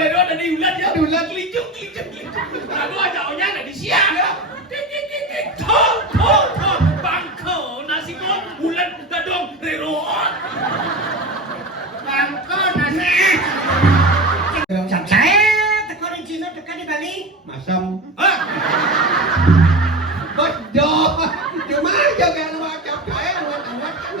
dole do dari ulat ya ulat licuk. Lalu aja onya ada di siang ya. Tok bangko nasi kok ulat gadong reroon. Bangko nasi. Saya teko di Cina teka di Bali. Masam. Hah? Bodoh. Cuma aja kayak macam saya awat-awat kan.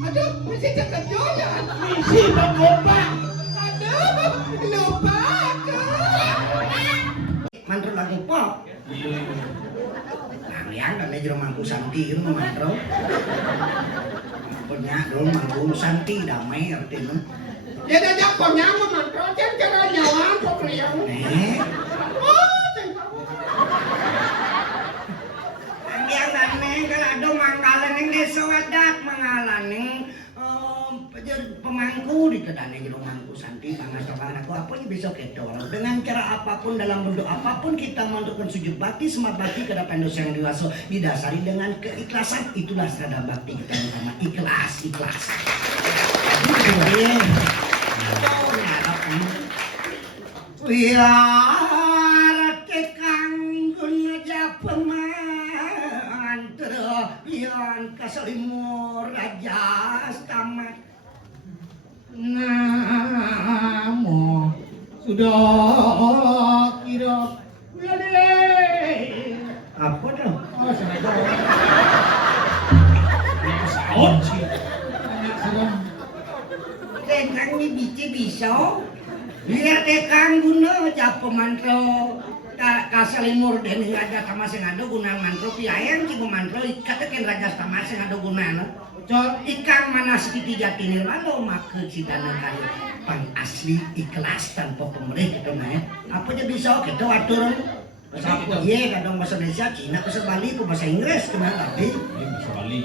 Aduh, mesti terkejut ya. Misi lupa. Aduh, lupa aku. Mantro lagu pop. Liang dan jero mangku santi itu mantro. Punya dong mangku santi damai artinya. Ya dah punya mantro kan cara nyawa kok beliau. Liang dan kalau ada mangkalan yang desa wadak mangalan pemangku di kedane jero mangku santi pangasokan aku apa yang bisa kita dengan cara apapun dalam bentuk apapun kita menentukan sujud bakti semat bakti kepada dosa yang dewasa didasari dengan keikhlasan itulah serada bakti kita utama ikhlas biar tekang guna pemantra biar kasalimur raja tamat namo Sudah kira apa tuh? Oh, sengaja. Saot sih. Tekang ni bisa biar tekang guna japa mantro kasalimur dan raja tamas yang ada guna mantro piayang cigo mantro katakan raja tamas yang ada guna ikan mana sedikit jati nirmalo maka cidana kayu pang asli ikhlas tanpa pemerintah gitu ya apa aja bisa kita atur iya kadang bahasa Indonesia Cina bahasa Bali bahasa Inggris kena tapi Bahasa Bali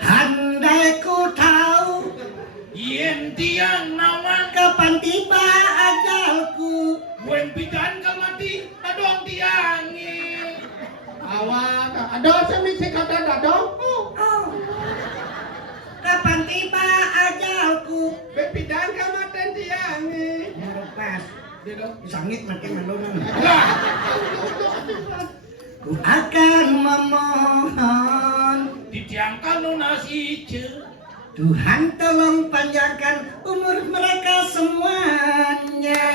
handai ku tahu yen tiang nawan kapan tiba ajalku buen pidan ka mati adong tiangi. Awak ada semi kata dadong. Kapan tiba ajalku Bepidan ka maten tiang ni. pas sangit makin melunan ku akan memohon Ditiangkan nasi ce. Tuhan tolong panjangkan umur mereka semuanya.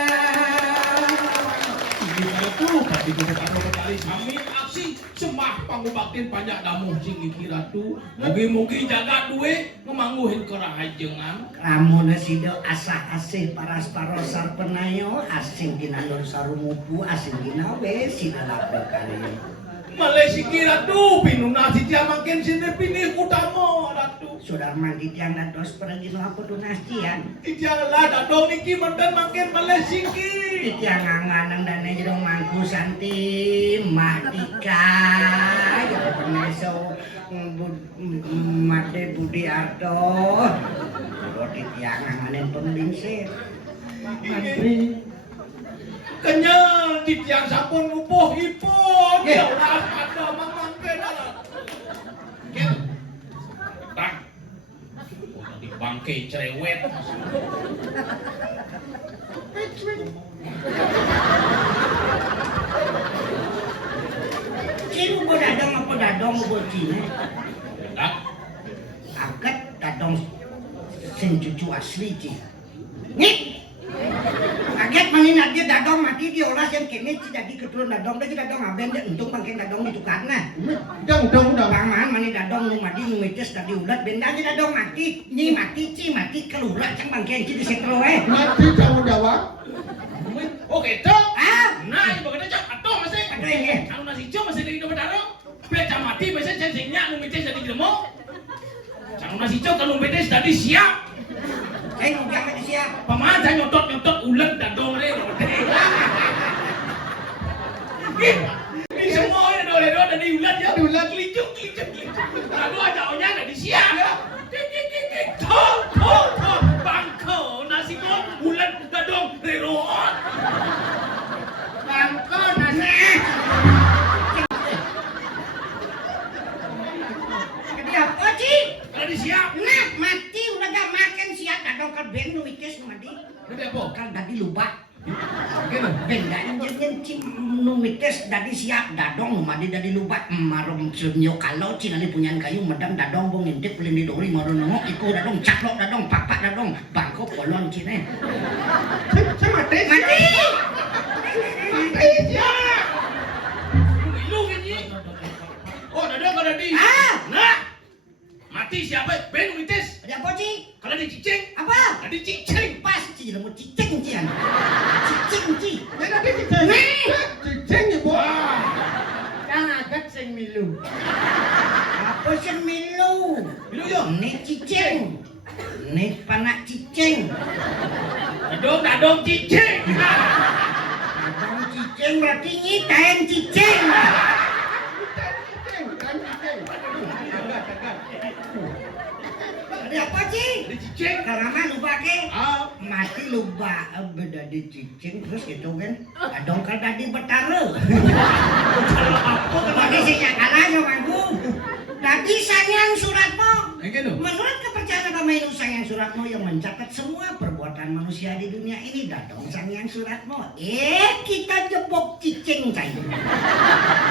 Itu tadi kita kali amin aksi sembah pangubaktin banyak damu sing iki ratu. Mugi-mugi jaga duwe memangguhin kerahajengan. Ramona sido asah asih paras parosar penayo asing kinandor sarumupu asing ginawe sinalapel kali. Malesi ratu pinuna si dia makin sini pilih utama ratu. Saudara mandi tiang dados pergi apa donasian. Tianglah dadong niki menten makin malesi ki. Tiang anganang dan jero mangku santi matika ya peneso mate budi arto. Roti tiang anganen pembingsir. Mantri. Kenyal di tiang sampun upuh ipun. Ya Allah ada mamang beda. Tak. Di bangke cerewet. Sino bo dadong apa dadong bo cine? Tak. Angkat dadong sing cucu asli ci. Nih. Kaget manin dia dadong mati diolah yang kene jadi keturunan dadong lagi dadong aben dia untung bangkeng dadong ditukarna. Udah. Paman mani dadong nu madi nu meces tadi ulat benda aja dadong mati. Nyi mati ci mati kelura cang bangkeng ci disetro Mati jauh jawab. Oke, tuh. Ah, Nah, ibu kena cak atuh masih. ada ini. Anu nasi cok masih dari dompet darong. Beca mati masih cengcengnya nu meces jadi gemuk. Anu nasi cok kalau meces tadi siap. Jangan siap. Pemanja nyotot ulet dadong re. Ini semua ini dole dari ulat ya ulat licuk. Lalu aja onya ada di siang ya. Tok bangko nasi kok ulat dadong reroon. ben nu mikes nu madi. Nanti apa? Kan tadi lupa. Gini. Ben dan cing nu mikes tadi siap dadong madi tadi lupa. Marom sunyo kalau cing ali punyan kayu medang dadong bong ngintip ulin di dori maron nongok iku dadong caklok dadong papak dadong bangkok kolon cine. Saya mati. Mati. Mati ya. Lu ini. Oh, dadang kada di. Ah! Nah. Mati siapa? Ben mites. Ada apa cing? Kalau di cicing. Apa? Ada cicing. Pasti lemu cicing cian. Cicing ci. Ya tadi cicing. Cicing ibu. Kang agak sing milu. Apa sing milu? Milu yo. Nih cicing. Nih panak cicing. Dadong cicing. Abang cicing berarti nyitain cicing. Cicing kan cicing. Agak. Ada apa cing? Ada cicing. Karena lupa ke? Ah. Mati lupa beda di cicing terus gitu kan? Adong kan tadi betara. Tadi saya kalah sama aku. Tadi sayang suratmu. Gitu. Menurut kepercayaan agama Hindu sayang suratmu yang mencatat semua perbuatan manusia di dunia ini. Dadong sayang suratmu. Kita jebok cicing cai.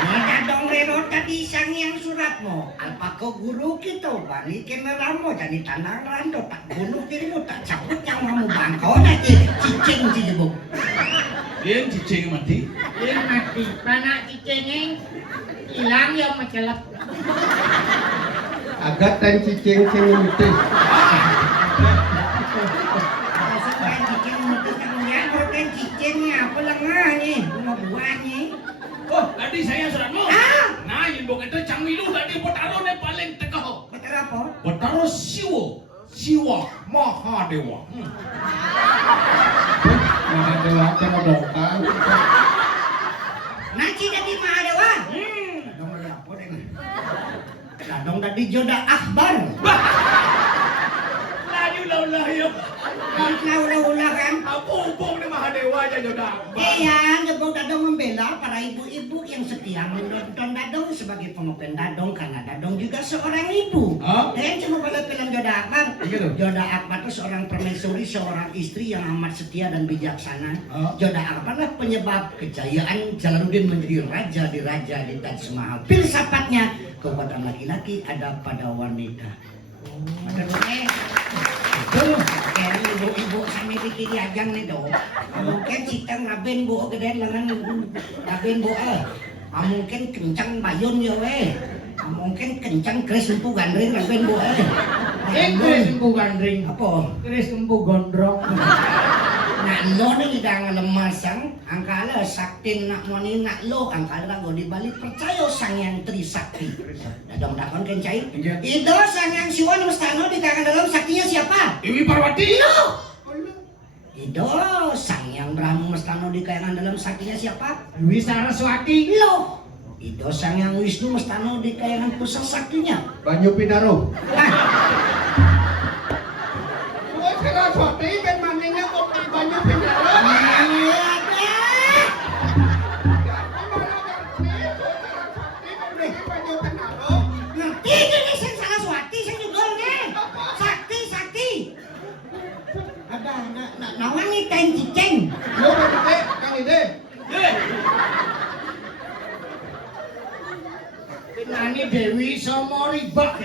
Dadong rero tadi sayang suratmu. Alpako guru kita balikin ramo jadi tanah rando tak bunuh dirimu tak cabut nyawamu bangkau nanti cicing jebok. Dia cicing mati. Dia mati, panak cicingnya hilang ya mencelap. Agak dan cicing sing mitis. Sampai cicing mati kemudian protein cicingnya apa lengah nih bunga buahnya. Oh, tadi saya suratmu. Ah! Nah, yang bok itu camilu tadi potaro ne paling tekah. Betul apa? Potaro Siwa Mahadewa. Nah, dewa cenodongkan. Naci jadi Mahadewa. Dadong dari apa deh? Dadong dari Joda Akbar. Lagi ulah ya. Ulah kan? Apa hubung ni Mahadewa aja jodoh. Iya, Gebok Dadong membela para ibu-ibu yang setia menonton Dadong sebagai pengopen Dadong karena Dadong juga seorang ibu. Hah? Dan cuma pada film Joda Akbar. Gitu. Joda Akbar itu seorang permaisuri, seorang istri yang amat setia dan bijaksana. Hah? Joda Akbar lah penyebab kejayaan Jalaluddin menjadi raja di Taj Mahal. Filsafatnya kekuatan laki-laki ada pada wanita. Ada Betul. Kayak ibu-ibu kami bikin diajang nih dong. Mungkin citang raben bu gede lengan raben bu mungkin kencang bayun ya weh. Mungkin kencang keris empu gandring raben bu Kris empu gandring, Apa? kris empu gondrong. Nak lo ni dah lemasang, angkala sakti nak moni nak lo, angkala go di Bali percaya sang yang trisakti. Dadong dakon kencai. Itu sang yang Siwan Mustano di tangan dalam saktinya siapa? Dewi Parwati. Itu sang yang Brahma Mustano di kayangan dalam saktinya siapa? Dewi Saraswati. Lo. Itu sang yang Wisnu Mustano di kayangan pusat saktinya. Banyu Pinaro. Ah, Oh, Saraswati kan maningnya kok di Banyu Pinaro. ngerti ini sang Saraswati sang juga nih. Sakti. Ada nawan nih kain cicing. Yo, Kang Ide. Nani Dewi Somoribak.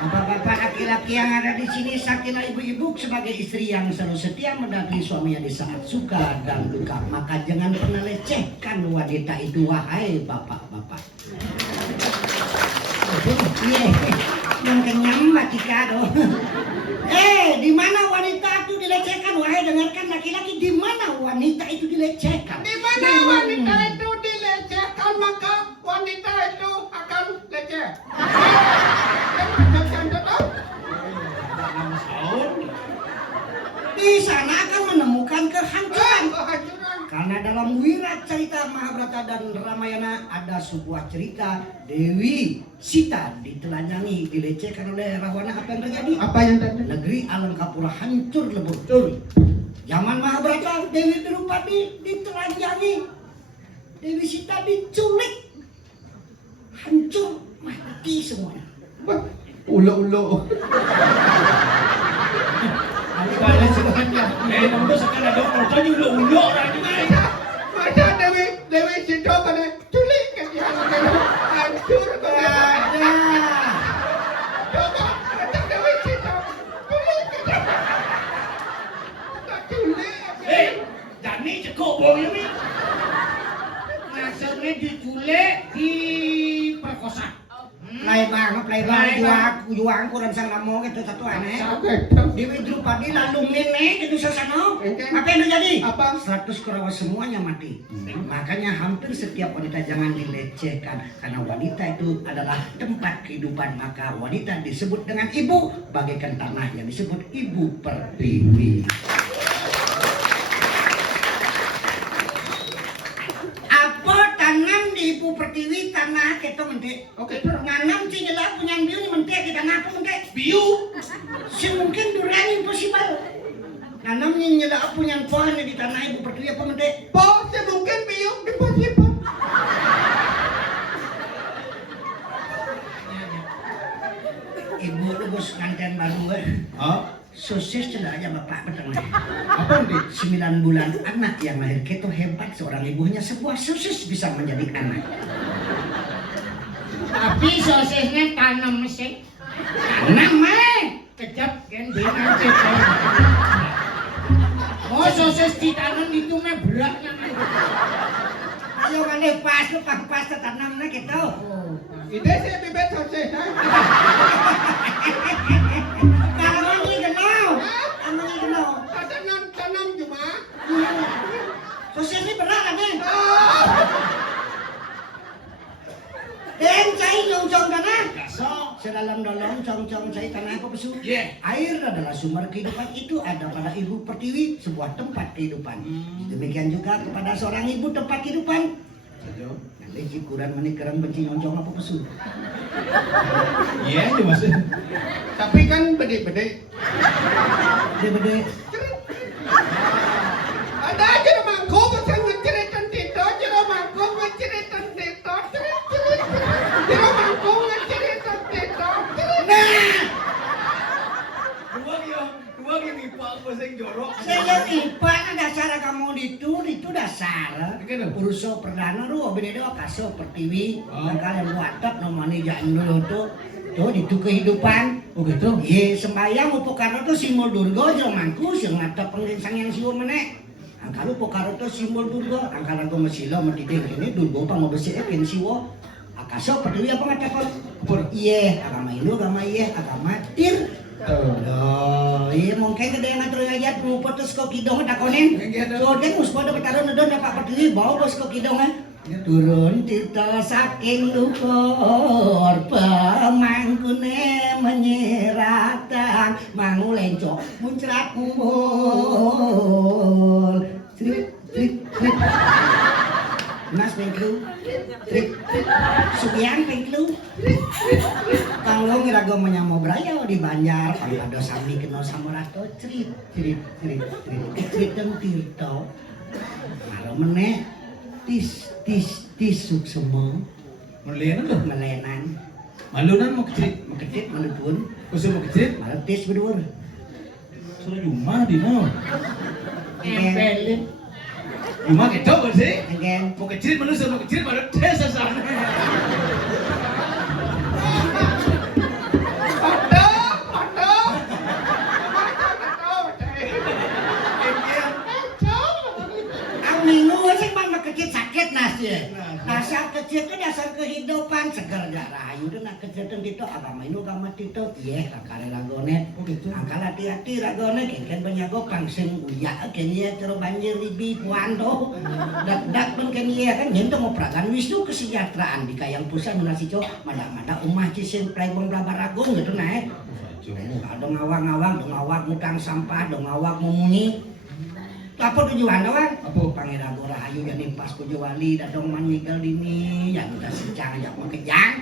Bapak-bapak laki-laki yang ada di sini, sakinah ibu-ibu sebagai istri yang selalu setia mendampingi suaminya di saat suka dan duka, maka jangan pernah lecehkan wanita itu, wahai bapak-bapak. Iya, yang kenyang batika doh. Di mana wanita itu dilecehkan? Wahai dengarkan laki-laki, di mana wanita itu dilecehkan? Di mana wanita itu dilecehkan, maka wanita itu akan leceh. Di sana akan menemukan kehancuran. Kehancuran. Karena dalam Wirat cerita Mahabharata dan Ramayana ada sebuah cerita Dewi Sita ditelanjangi, dilecehkan oleh Rawana. Apa yang terjadi? Apa yang terjadi? Negeri Alangkapura hancur lebur. Zaman Mahabharata Dewi Drupadi ditelanjangi, Dewi Sita diculik, hancur mati semuanya. Ulo-ulo. Kaya sebenarnya. Kamu tuh sekarang ada orang tanya ulo orang juga. Masa Dewi Sido kena culik kan dia kena hancur kena. Ada. Coba macam Dewi Sido culik kan. Tak culik. Jani cukup bohong ni. Maksudnya diculik, diperkosa. Play juang kurang sang namo gitu satu aneh. Dewi Drupadi lalu nenek gitu sasano. Apa yang terjadi? Apa? 100 Kurawa semuanya mati. Makanya hampir setiap wanita jangan dilecehkan karena wanita itu adalah tempat kehidupan. Maka wanita disebut dengan ibu bagaikan tanah yang disebut ibu pertiwi. Apa tanam di ibu pertiwi tanah kita mentik? Oke, terus. Nanam si nyelak punya biu ni mentik kita ngapa mentik? Biu. Semungkin durian impossible. Nanam ni nyelak punya pohon di tanah ibu pertiwi apa mentik? Po, semungkin biung di Pasipon. Ibu lu bos nganten baru Hah? sosis celah aja bapak betul. Apa ni? 9 bulan anak yang lahir keto hebat seorang ibunya sebuah sosis bisa menjadi anak. Tapi sosisnya tanam mesin. Tanam Kejap kan dia nanti. Oh sosis ditanam itu mah beratnya. ayo mana pas lu pas tanamnya gitu. Ide saya bibit sosis. Kalau ini kenal, kamu ini kenal. Tanam cuma. Sosis ini berat kan nih? Dan saya nyong-nyong tanah. So. Sedalam-dalam cong-cong saya tanah apa pesu? Yeah. Air adalah sumber kehidupan itu ada pada ibu pertiwi sebuah tempat kehidupan. Demikian juga kepada seorang ibu tempat kehidupan. Nanti cikuran menikaran benci nyong-nyong apa pesu? Iya, itu maksud. Tapi kan bede-bede. Bede-bede. Ada aja mangkok macam ngeceritan Tito, jero mangkok ngeceritan Tito, jero mangkok ngeceritan Tito. Dua gini pak, pasang jorok. Saya ipa dasar kamu itu dasar. Uruso perdana ru beda dua kaso pertiwi. Kalian buatap namanya jangan dulu tuh itu kehidupan. Oh gitu? Iya sembayang upokaro tuh simbol Durga jeung mangku sing ngadep penginsang yang siwa meneh. Angkalu upokaro tuh simbol Durga, angkala go mesila mediding kene Durga pangobesikeun siwa. Akaso pertiwi apa ngatakon? Iya, agama Hindu, agama agama Tir. Iya mungkin kada yang ngatur aja perupot terus kok kidong takonin. So dia mus pada betaron nedon dapat pertiwi bawa bos kok kidong turun tito saking luhur pemangkune menyeratan mangulenco muncrat kumpul trik trik trik Mas pengklu trik trik Sugian pengklu kalau ngirago menyamo braya di Banjar kalau sami kenal samurato cerit cerit cerit cerit cerit dan tirto kalau meneh tis suksema melenan Malunan mau kecil, menepun kusuk mau kecil. malah tis berdua Suruh Juma di mana? Empelin. Juma gitu bersih. again Mau kecil manusia mau kecil baru tes asal. minggu sih mah kecil sakit nasi. Dasar kecil itu dasar kehidupan segar rahayu itu nak kecil itu agama ini agama itu iya kakare lagone. Angkal hati-hati lagone kengken penyago pangsen uya kenya terus banjir ribi puando. Dak pun kenya kan nyentuh mau peragan wisnu kesejahteraan di kayang pusat nasi cok mada umah cising playbong blabaragung gitu naik. Dong awak mutang sampah dong awak memunyi. Apa tujuan doang? Apa Pangerago Rahayu yang nimpas pujo wali dadong manyikel dini yang udah sencang ajak mau kejang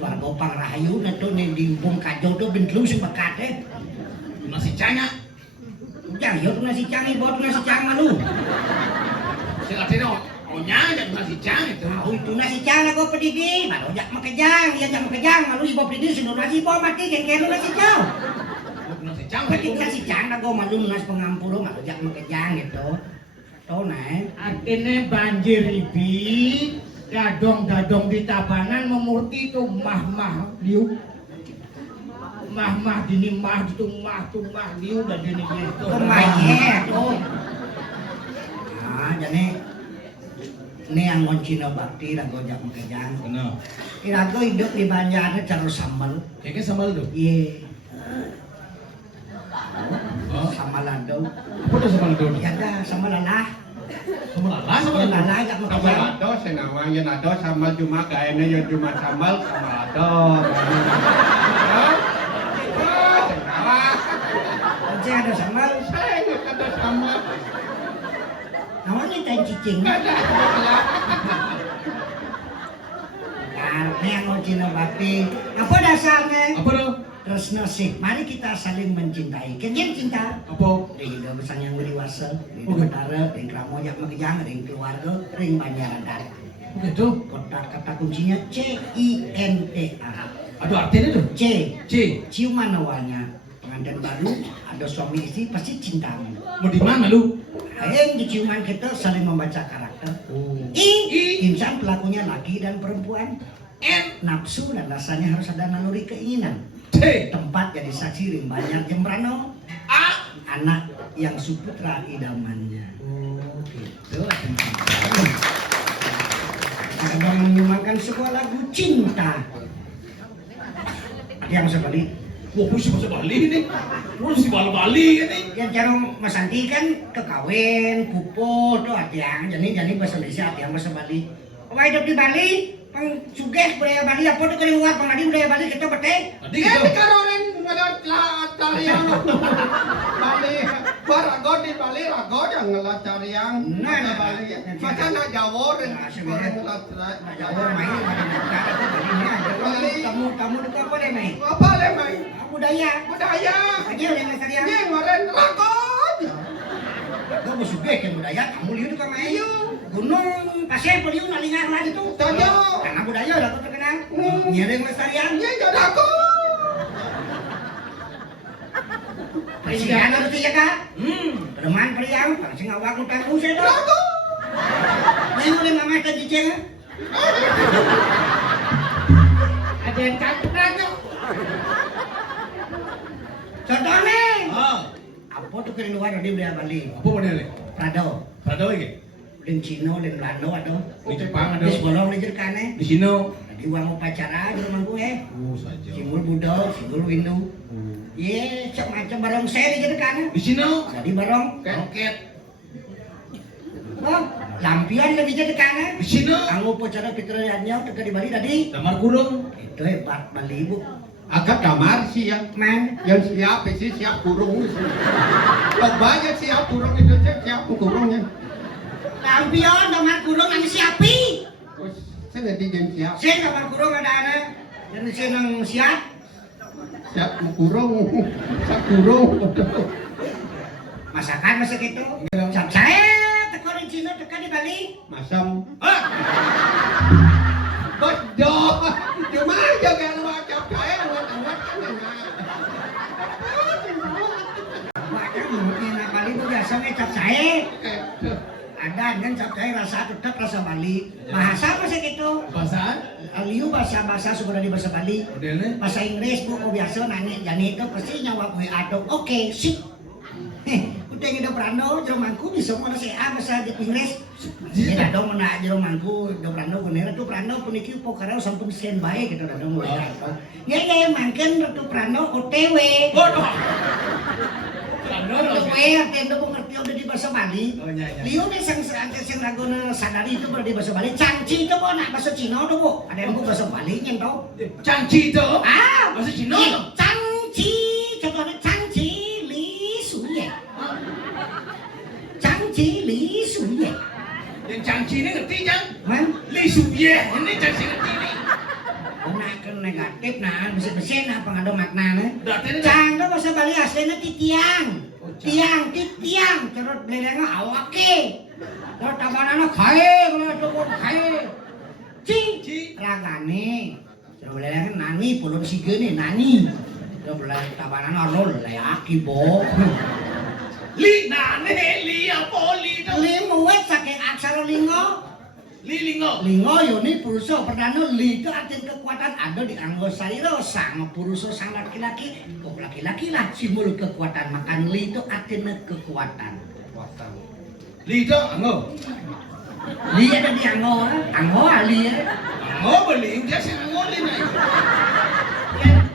keluarga Pang Rahayu neto nih di bung kajo tuh bintlu si bekate Nasi canya. ujang yo tuh nasi cang ibu tuh nasi cang malu Sekarang onya jadi nasi cang itu. tahu itu nasi cang aku pedidi malu jak mau kejang ya jak mau kejang malu ibu pedidi sinur nasi ibu mati kengkeng nasi cang Nasi cang Ketika si Cang nago malunas pengampuro malujak makejang gitu. Tuh naik. Artinya banjir ibi, dadong-dadong di tabanan memurti itu mah-mah liu. Mah-mah dini mah itu mah liu dan dini gitu. Kemaye tuh. Nah, jadi ini yang ngoncino bakti dan gojak makejang. Benar. Irago hidup di Banjarnya terus sambal. Kayaknya sambal tuh. Iya. Oh, Sambal lado. apa tuh sambal tuh? Ya dah sambal lalah. Sambal lala, sambal Sambal lala. lalah gak Sambal makejang. ado senawang yen ado sambal cuma kayaknya ya cuma sambal sama ado. Cing ada sambal. Saya nggak ada sambal. Namanya ikan cicing. Ada. Nah, ini yang ngoncino bakti. Apa dasarnya? Apa tuh? Tresno sih. Mari kita saling mencintai. Kenyan cinta. Apa? Ring hidup besar yang dewasa, ring betara, ring kramojak makejang, ring keluarga, ring banjaran darat. Begitu. Kata kuncinya CINTA. Aduh artinya tuh. C. C. Ciuman awalnya. Pengantin baru, ada suami istri pasti cintamu. Mau di mana lu? Yang diciuman kita saling membaca karakter. Oh. I. I. Insan pelakunya laki dan perempuan. N. Nafsu dan rasanya harus ada naluri keinginan. C. Tempat jadi saksi ring banyak jembrano. A. Anak yang suputra idamannya. Oh, gitu. Kadang menyumbangkan sebuah lagu cinta. Ada yang sebalik. Wah, mesti bahasa Bali ini. Mesti Bali ini. Yang cara Mas Santi kan kekawin, pupu, tuh ada yang jadi bahasa Indonesia, ada yang bahasa Bali. Apa hidup di Bali? Pang sugih budaya Bali apa tuh dari luar pengadi budaya Bali kita bete. Tadi Dia gitu. di karoren tariang Bali. Barago di Bali rago yang ngelat tariang. Nah, Bali. Macam nak Jawa dan Nah, sebenarnya ngelat Nah, Jawa main pada negara itu Balinya. Kamu itu apa deh main? apa le mai? Budaya. Budaya. Aja yang tariang. Ini ngaren rago. Kamu sugih kan budaya, kamu lihat kan main. Gunung Pasir Poliun Alingan lah itu. Tahu. Karena budaya udah aku terkenal. Nyering lestarian. Ini jadi aku. Presiden harus tiga kak. Pedoman periang, pasti ngawak ngutang usai tuh. Rago. Main oleh mama ke cicing. Ada yang cantik tuh. Contohnya. Ah, Apa tuh ke luar di budaya Bali? apa modalnya? Prado. Prado iki. Di Cina, di Belanda ada. Di Jepang ada. Di sekolah di Jerkane. Di sini. Di uang upacara di rumah gue. Oh, saja. Simbol Buddha, simbol Windu. Ye, cak macam barong saya di Jerkane. Di sini. Jadi barong. Roket. Oh, lampion lagi jadi kanan. Di sini. Anggo upacara fitrahnya teka di Bali tadi. Damar kurung. Itu hebat Bali bu. Agak damar sih ya. Man, Yang siap sih siap kurung. Banyak siap kurung itu siap kurungnya. lampion kamar kurung anu siapi. Terus saya nanti yang siap. Saya kamar kurung ada. Jadi saya nang siap. Siap kurung. Siap kurung. Masakan masak itu. Siap saya teko di Cina teka di Bali. Masam. Ah, Bodoh. Cuma jangan macam saya buat-buat kan macam mungkin Bali itu biasa ngecap saya. Ada kan cap saya rasa tetap rasa Bali. Bahasa masak itu. Bahasaan. Aliu bahasa sudah di bahasa Bali. Modelnya. Bahasa Inggris bu, kok biasa nanya jani itu pasti nyawa gue aduk. Oke, sip. Udah ngidup rando, jero mangku bisa mana sih bahasa Inggris. Tidak dong mana jero mangku, do rando bener tuh rando puniki pokareo sampun standby gitu rando mulai rando. Ya mangken ratu rando OTW. Bodoh. OTW artinya bu ngerti udah di bahasa Bali. Oh iya iya. Liu nih sang ragona sadari itu berarti bahasa Bali. Cangci itu bu nak bahasa Cina tuh bu. Ada yang bu bahasa Bali nyentau. Cangci itu. Ah, Bahasa Cina. Cangci, contohnya Cangci Li Suye. Cangci Li Suye. Yang cangci ini ngerti jang? Man, Li Suye. Ini cangci ngerti nih. gunakan negatif nah, besi-besi nah pengado maknanya. Berarti ini Cang itu bahasa Bali aslinya titiang. Tiang, terus belengnya awake. Terus tabanana kae, kalau cukup kae. Ci, Ci. ragane. Terus belengnya nani, pulun sige nih, nani. Udah belai tabanan ono leaki bo. Li nane li apa li to? Limuwet saking aksara lingo. Li lingo. Lingo yoni purusa perdana li itu artinya kekuatan ada di anggo sarira sang purusa sang laki-laki. Kok laki-laki lah simbol kekuatan makan li itu artinya kekuatan. Li to anggo. Li ada di anggo, anggo ali ya. Anggo beli dia sing anggo li na.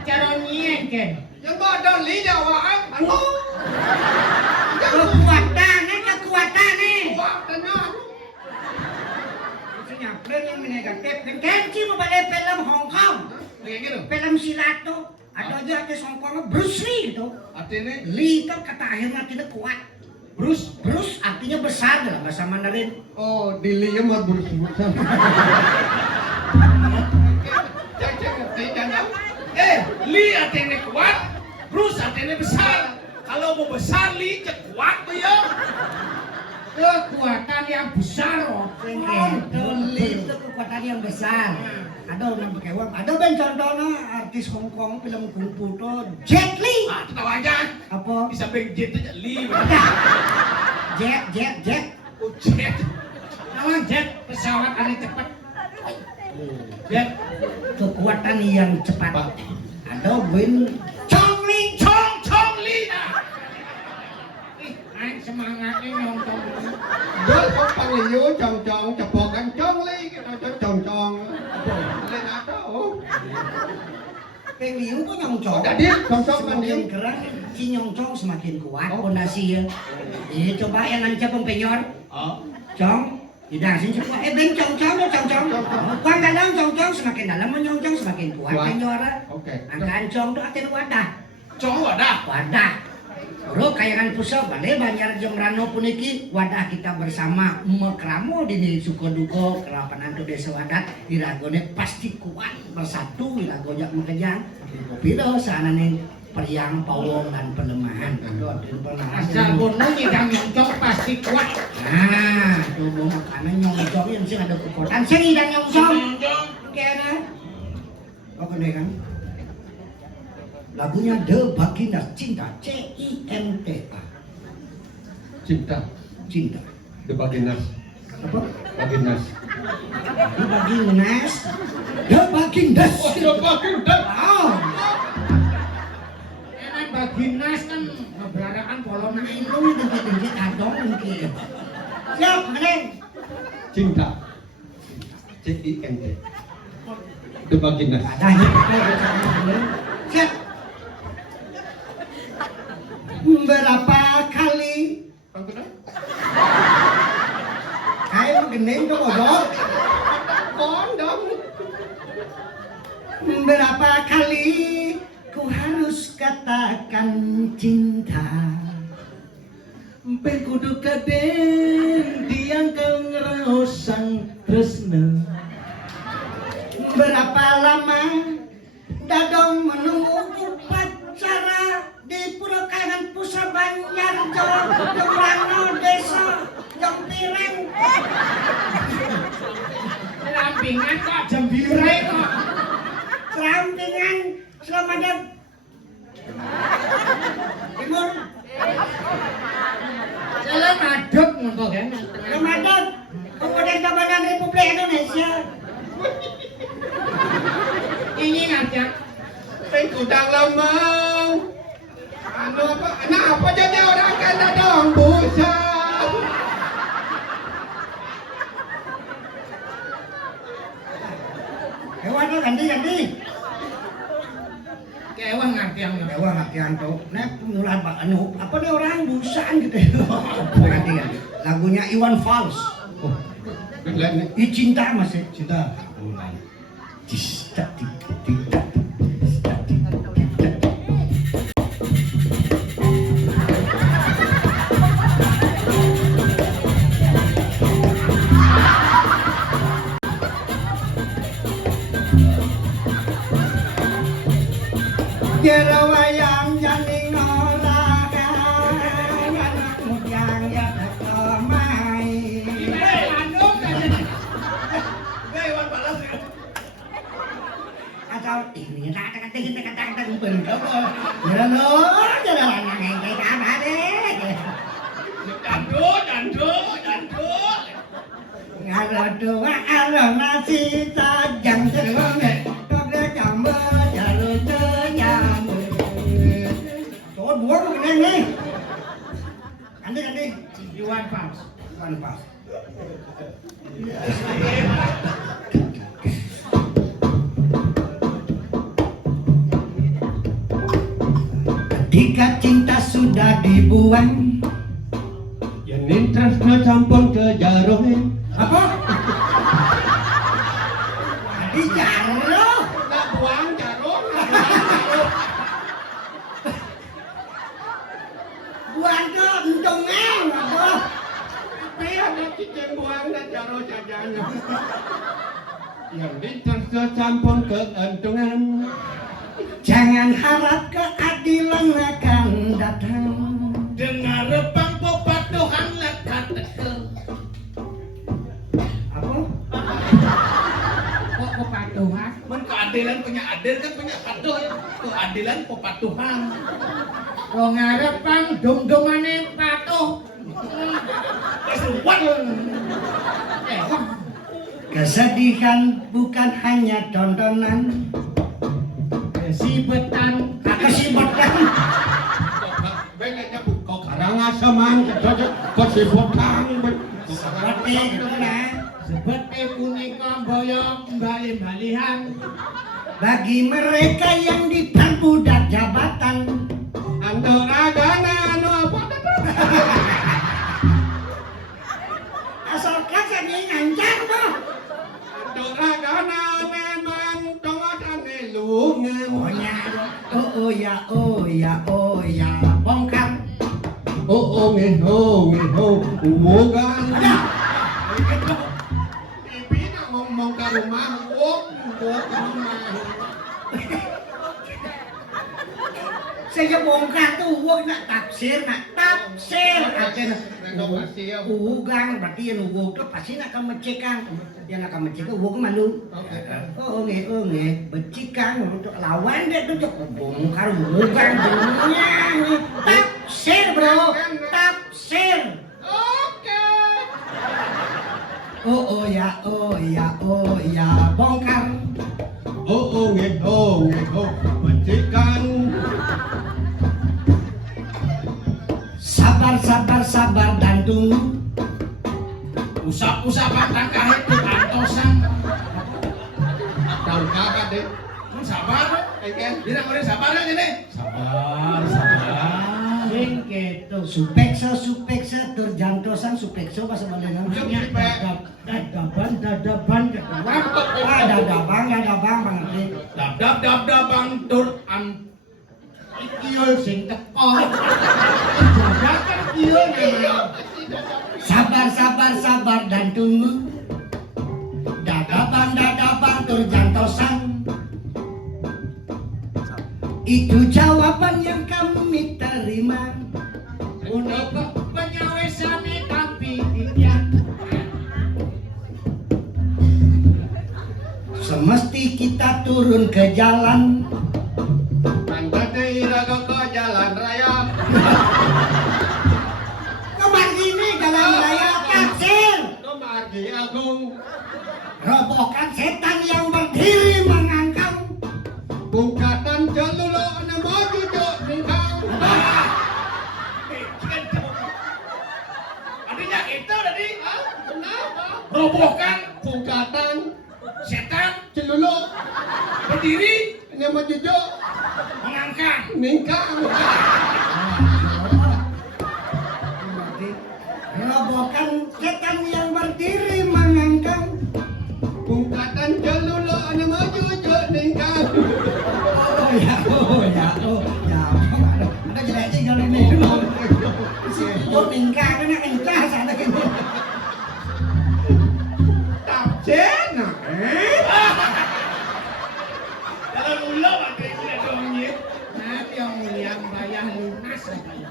Cara nyien ken. Yang ada li jawaan. Anu. Kekuatan nih. Wah, tenang. Nyampe yang negatif kenci mau balik film Hong Kong. Kayak gitu. Film silat tuh. Ada aja artis Hong Kong Bruce Lee gitu. Artinya Lee itu kata akhirnya artinya kuat. Bruce. Bruce artinya besar dalam bahasa Mandarin. Oh, dilinya mah burus-burusan. Cek ngerti jangan. Li artinya kuat, Bruce artinya besar. Kalau mau besar li cek kuat tuh ya. Kekuatan yang besar oh. Lee itu kekuatan yang besar. Ada orang pakai uang. Ada ben contohnya artis Hong Kong film kungfu tuh Jet Li. Ah, kita aja. Apa? Bisa jet aja li. Jet. Oh, jet. Nama jet pesawat anu cepat. Jet Kekuatan yang cepat. Ada Win Chong Li. Chong li. aing semangatnya nyontong. Dol kok pangiyo cong-cong cepokan cong li kita cong-cong. Lên ada oh. Pengliu kok nyongcong. Jadi cong-cong mandi. Semakin keras si nyongcong semakin kuat pondasi ya. Coba yang nancap pempenyor. Cong, tidak sih coba. Ben cong-cong deh cong-cong. Kuang kadang cong-cong semakin dalam menyongcong semakin kuat penyor. Oke. Angkaan cong tuh artinya wadah. Chong wadah. Wadah. Ro kayangan pusat bale Banjar Jembrano puniki wadah kita bersama mekramo dini suko-duko kerapanan tu desa wadat iragone pasti kuat bersatu iragonya mekejang pido sanane periang pawong dan pelemahan Asal bono nyidang nyongcong pasti kuat. nah coba makanan nyongcong yang sih ada kekuatan sing idang nyongcong kena apa nih kan lagunya The Baginda Cinta C-I-N-T-A Cinta. Cinta The Baginas. apa? Baginas. The Bagindas The Bagindas The Baginas. oh Enak baginas kan ngeblarakan polona ini. lu tinggi-tinggi adong mungkin siap meneng Cinta. C-I-N-T. The Baginas. ada siap berapa kali kayak begening tuh kodok Kondom. berapa kali ku harus katakan cinta Ben kudu kaden diangkal ngerosang tresna. berapa lama dadong menunggu upacara di Pura Kayangan Pusat Banjar Jembrano Desa Jempireng Lampingan kok jembire kok. Serampingan Selamat Timur Jalan madep ngono kan. Ramadan Pemuda Tabanan Republik Indonesia Ini ngajak Ben kudang lemang. Anu apa? Kenapa jadi orang kena dong busa? Hewan tuh ganti kewan ngartiang. Hewan latihan tuh Nek pengulan Pak Anu apa nih orang busaan gitu ganti lagunya Iwan Fals Lain Cinta masih cinta. Jerawayang janing olahan anak mujang ya kemai atau ini kata-kata bentuk Ya lo, jangan lanang engke kabare. Dando. Ngarodo aro nasi tajang jerone. Tokde jambe jaro jambe. Tuh dua lu gini nih. Ganti. Iwan Fals. Iwan Fals. Ketika cinta sudah dibuang, Yang interestnya campur ke jarohe. apa? Di jaro. Nak buang jarum. Buang ke entongeng, apa? Tapi ada cicing buang dan jaro jajanya. Yang interestnya campur ke entungan. Jangan harap keadilan akan datang. Dengar repang popatuhan lekat teke. Apa? Kok kepatuhan? Men keadilan punya adil kan punya patuh. Keadilan popatuhan. Lo ngarepang dong-dongane patuh. Kesuwan. Kesedihan bukan hanya tontonan. Kesibetan. Kesibetan. Bengeknya kau karangasaman kau sibukang. Seperti itu nah. Seperti punika boyong bali-balihan. Bagi mereka yang diperbudak jabatan. Ando ragana anu apa? Asalkan saya ngancam toh. Ando ragana memang tongatane lungan. Oh ya, bongkar. Ngeho, umugan. Ibi nak ngomong ke rumah, ke rumah. Saya bongkar tuh, nak tafsir. Artinya, Renovasi ya. ugang berarti yang ugang itu pasti nak mecekang. Yang nak mecekang ugang malu. Nge, becikang untuk lawan dia tuh bongkar ugang dunia. Tafsir bro, tafsir. Oke. Oh ya, bongkar. Ngeho, majikan. Sabar dan tunggu. Usap-usap batang kahit di kantosan. Daun kakak deh. Sabar. Ikan. Dina meureun sabar ya gini. Sabar. Sing ketu. Supeksa tur jantosan supeksa bahasa Bandungan. Dadaban. Dadabang banget. Dab tur an Ikiul sing teko. Jadakan kiul namanya. Sabar dan tunggu. Dadabang tur jantosan. Itu jawaban yang kami terima. Untuk penyawisane tapi titian. Semesti kita turun ke jalan. Pantatnya iraga ke jalan raya. Kemana jalan raya kecil. Kemargi agung. Robohkan setan yang berdiri mengangkang. Bungkatan jalulo na maju jo ningkang. Artinya itu tadi Kenapa? robohkan Bungkatan setan jalulo berdiri na maju jo mengangkang. ningkang. Robohkan setan yang berdiri mengangkang. Bungkatan jalulo na maju jo ningkang. Oh ya. Ada jeleknya kalau ini. Itu tingkah kan encah sana ini. Tafsir na Dalam ulo pakai tidak dongnya. Nanti yang bayar lunas apa ya?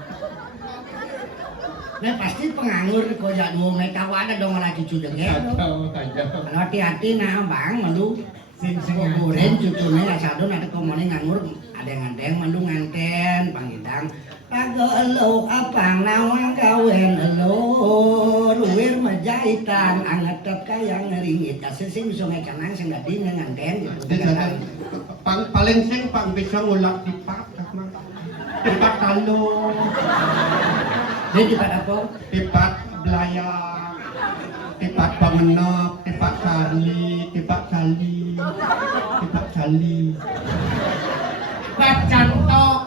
Nah pasti penganggur koyak mau tahu ada dong lagi cucu dengel. Kalau hati-hati nah bang malu. Sing Kuburin cucunya ya sadon ada komone nganggur adeng-adeng mandung nganten pangidang lagu elo apang nawang kawen elo ruwir majahitan angetep kayang ngeringit kasi sing sungai kanang sing dadi nganten paling sing pang bisa ngulak tipak tipak talo tipat apa? tipak belayar tipak pangenep tipak sali tipak sali tipak sali Tipat cantok.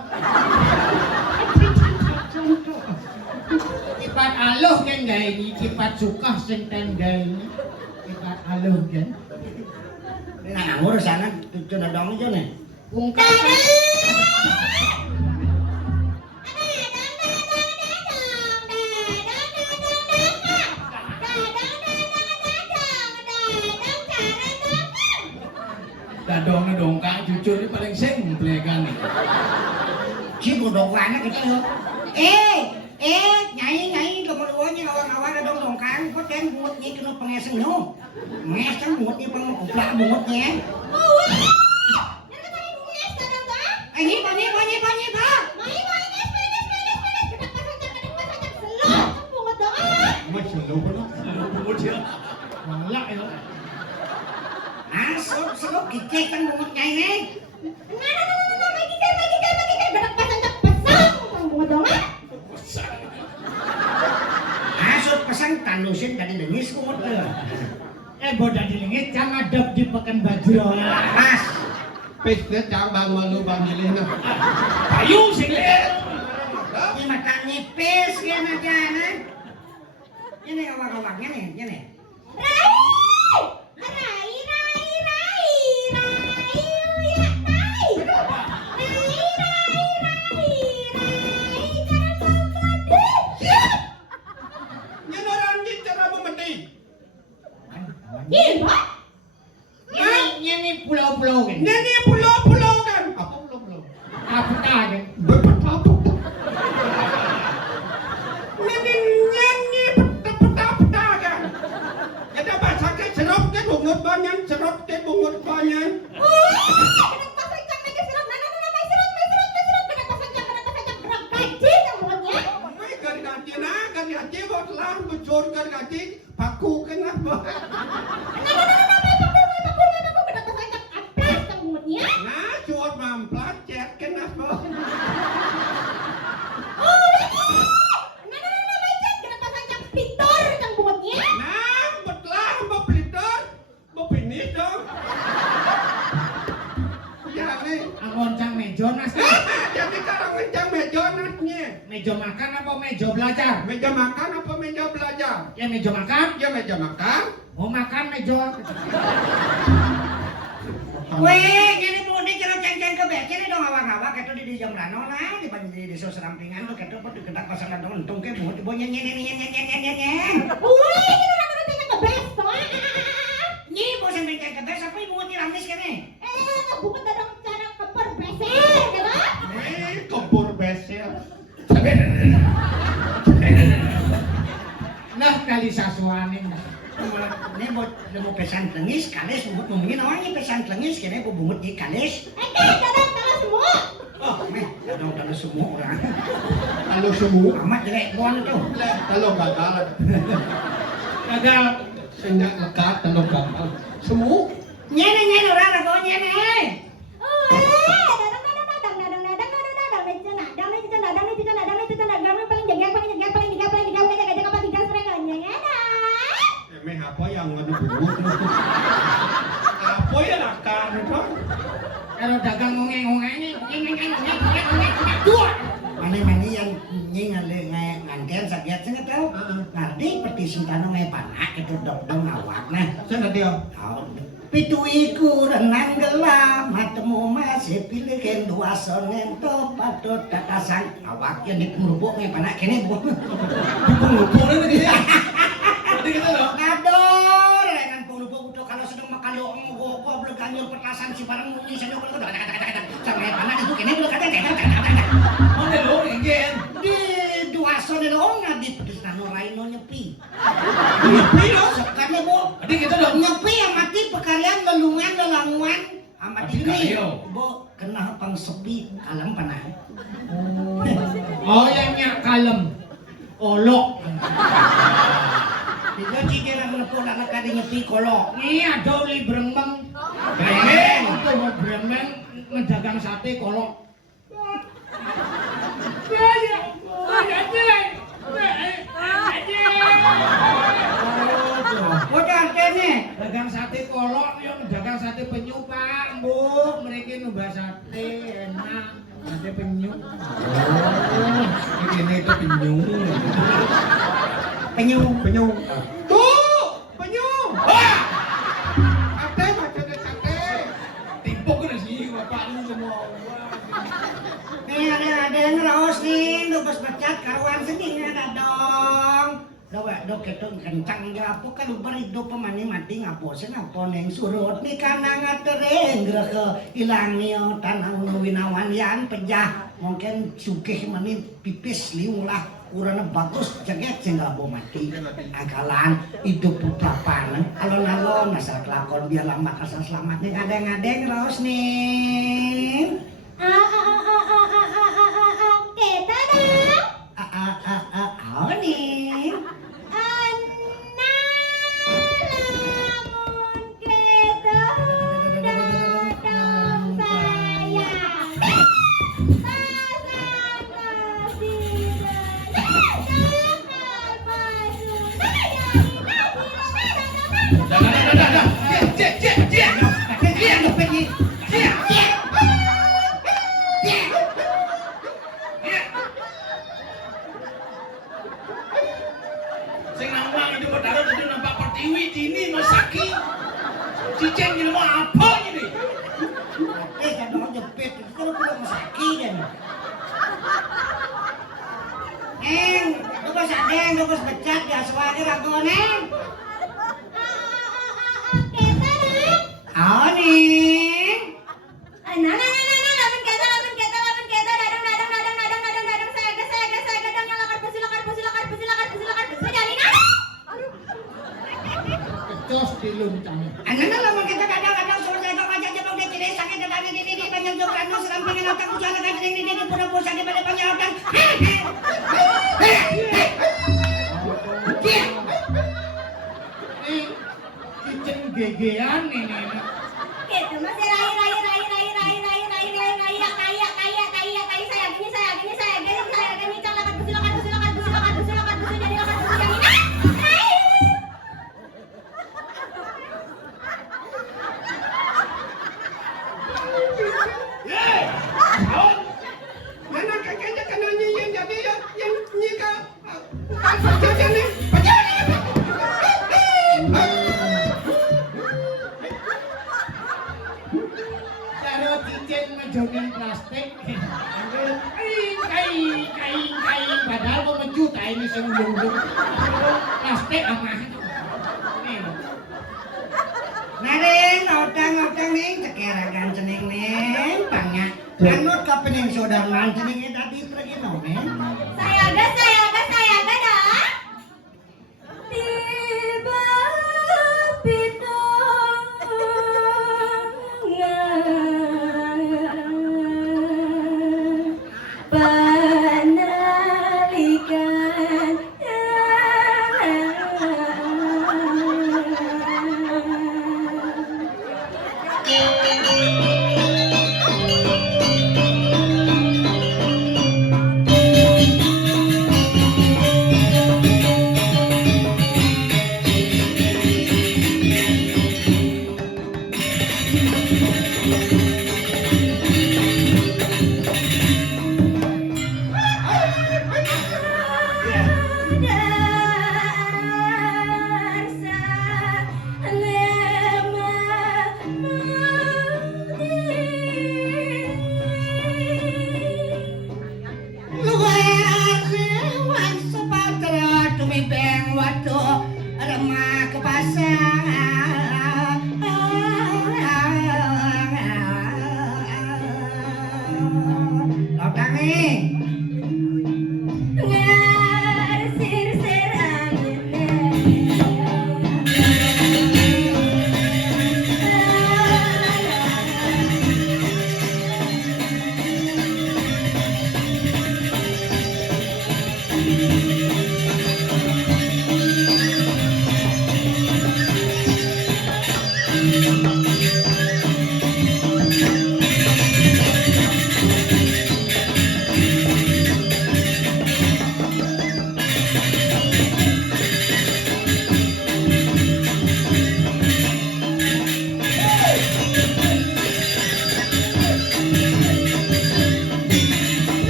Tipat aluh kan gaya ini, tipat suka sing ten gaya ini. Tipat aluh kan. Nah nganggur sana tujuh dong aja nih. Ungkapan. Dadong dongkang jujur ini paling simple kan. Si bodong anak kita yo. Nyanyi dong-dongnya awang-awang dong dongkang kok ten bungutnya kena pengeseng no. Ngeseng bungutnya pengoplak bungutnya. Ini Pak. mas selo ko no Wala ya. Suruh kicik kan bungutnya ini. Masuk pesan tanusin tadi dengis kumut Boda dilingit jangan ngadep di pekan bajro. Mas, pesnya cabang malu bangilin na Payu sing liit. ini mata nipis kan aja nih. Ini awak-awaknya nih, ini. nyenaran di cara memedi Ini pulau-pulau kan. nyanyi pulau-pulau kan apa pulau-pulau Apa kan? berpeta-peta nyanyi peta-peta kan ada bahasa ke serop ke bungut banyak mai ganti na ganti bot lah bocor ganti paku kenapa nah cuat mamplat cek kenapa nah betlah mau peliter mau pinis dong ya nih Ngoncang meja nas. jadi kalau ngencang meja nasnya Meja makan apa meja belajar? meja makan apa meja belajar Ya meja makan. ya meja makan Mau makan meja. Weh, gini mau di jalan ceng-ceng ke becek ini dong awak-awak itu di jam rano lah di panjang di sos rampingan tuh itu pun dikedak pasangan dong untung ke buat ibu nyanyi. Nyi bosan becek ke becek apa ibu mau tiramis kene? kebur besel Nah kali sasuanin. Ini buat mau pesan tengis kalis buat ngomongin awalnya pesan tengis kene bu bungut di kalis. Oh, dalam semua orang. kalau semua Amat jelek doang tuh. kalau gagal Gagal. senyak lekat kalau gagal semua Nyene orang ada nyene. emeh apa yang ngadu bungut apa ya akan itu Kalau dagang ngongeng-ngongeng dua. Mani yang nying nganten sakiat saya tahu. Ngardi peti sintano ngai panak itu dong awak nah. sana dia Pituiku renang gelam matemu masih pilihkan dua sonen to patut katasan awaknya di murubuk ngai panak kene bu. Punggung ini dia. Tadi kita dong. Ngador dengan murubuk itu kalau sedang makan doang gua belum kanjur petasan si barang muni sana kalau kata sampai panak itu kene belum kata. Mana lo ingin? Di dua sonen oh ngadi pedes nano raino nyepi. nyepi dong Sekarang bu. Tadi kita dong. Nyepi yang mati pekalian lelungan lelanguan amat Tapi ini kayo. bu kena pang sepi, kalem panah. Oh yang nyak kalem. Olok. Tiga cikin ang napo na nakadi nyepi kolok. Ini ada uli bremeng. Bremeng. Itu mau bremeng mendagang sate kolok. Oh kene. Dagang sate kolok, yo dagang sate penyu Pak, Mbok. Mriki numbah sate enak. Sate penyu. Ini itu penyu. Penyu. Tuh, penyu. Wah! Sate macam sate. Timpuk kan sih bapak lu semua. Nih ada yang raos nih, lu pas becat karuan sedih ada dong. Dok ketong kencang ya apa kan beri do pemani mati ngaposen apa neng surut ni kana ngatereng ke ilang nio tanah winawan yan pejah mungkin sugih mani pipis liung lah urana bagus jaget sehingga bo mati akalan hidup putrapan alon-alon asal kelakon biar lama asal selamat nih ngadeng-ngadeng raos nih Kita dah. Oh nih Sing nambang itu berdarah itu nampak pertiwi ini masaki. Ciceng ini mau apa ini? kan orang jepit itu kan belum sakit kan Neng, lu pas adeng, lu pas becat ya suara ragu neng Oh neng Terus diluncang. Anak lamun kita kadang-kadang suruh saya kau aja jebak dia ciri sakit dan ini banyak jokan nu serampingan otak usaha kan ini pura-pura di pada panjautan. Cicing gegean ini. Mana kakeknya kena nyiyin jadi yang nyika. Jadi nih. Karo cicing menjokin plastik. Kain. Padahal mau menjuta ini sing ulung-ulung. Plastik apa? Nih. Naren, otang ning tekeragan ceneng neng banyak. Kanut ka pening sodaman ceneng tadi pergi no neng. Saya dah. Tiba pinongan penalikan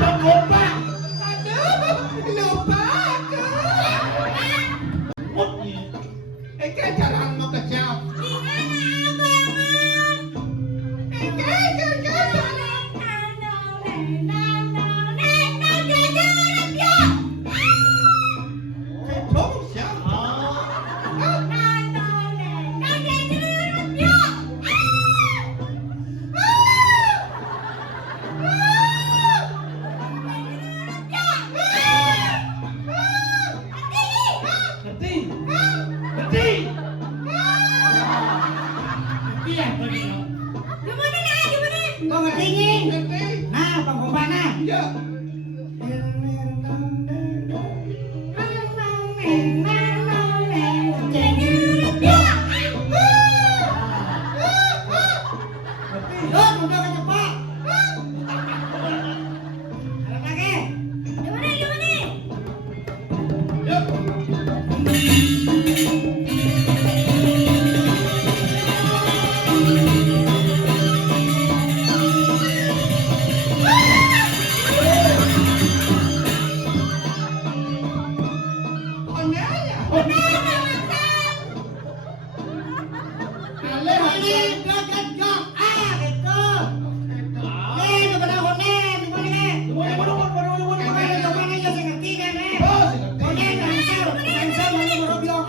penggombak. Aduh, lupa aku. Mutnya. Eka jalan mau kejam. Eka jalan. Ketong siapa? Ngerti? Ngerti? Iya, bener. Kau ngerti ini? Ngerti? Nah, penggombak nah. Ya. Yo, udah cepat. Ada lagi. Onanya. Ale ini gagat gak gitu. Nih, itu pada hone, di mana nih? Kemarin di mana ya saya ngerti kan nih? Hone ransel mana baru bilang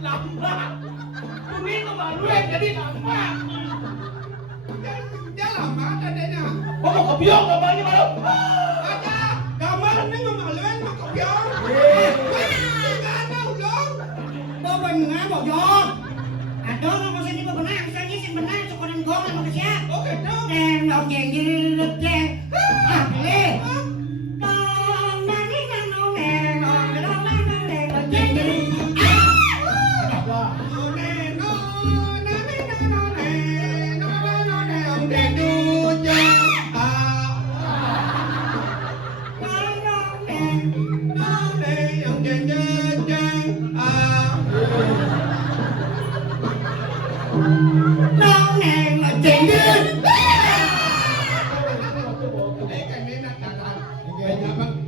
Lama. Ini kemarin jadi lama. Dia lama adanya. Kok mau kebiong gambarnya malam? Ada gambar ini ngemaluin mah kebiang. Gimana ulung? Bo benar bo jong. Aduh, nggak usah di benar, misalnya sih benar, sekolah gong sama siapa? Oh gitu. Dan dong jeng jeng jeng. Ah, boleh. Dong nani nano neng, dong nong nong neng, dong jeng jeng. Dong nong neng. Dong neng, dong jeng jeng.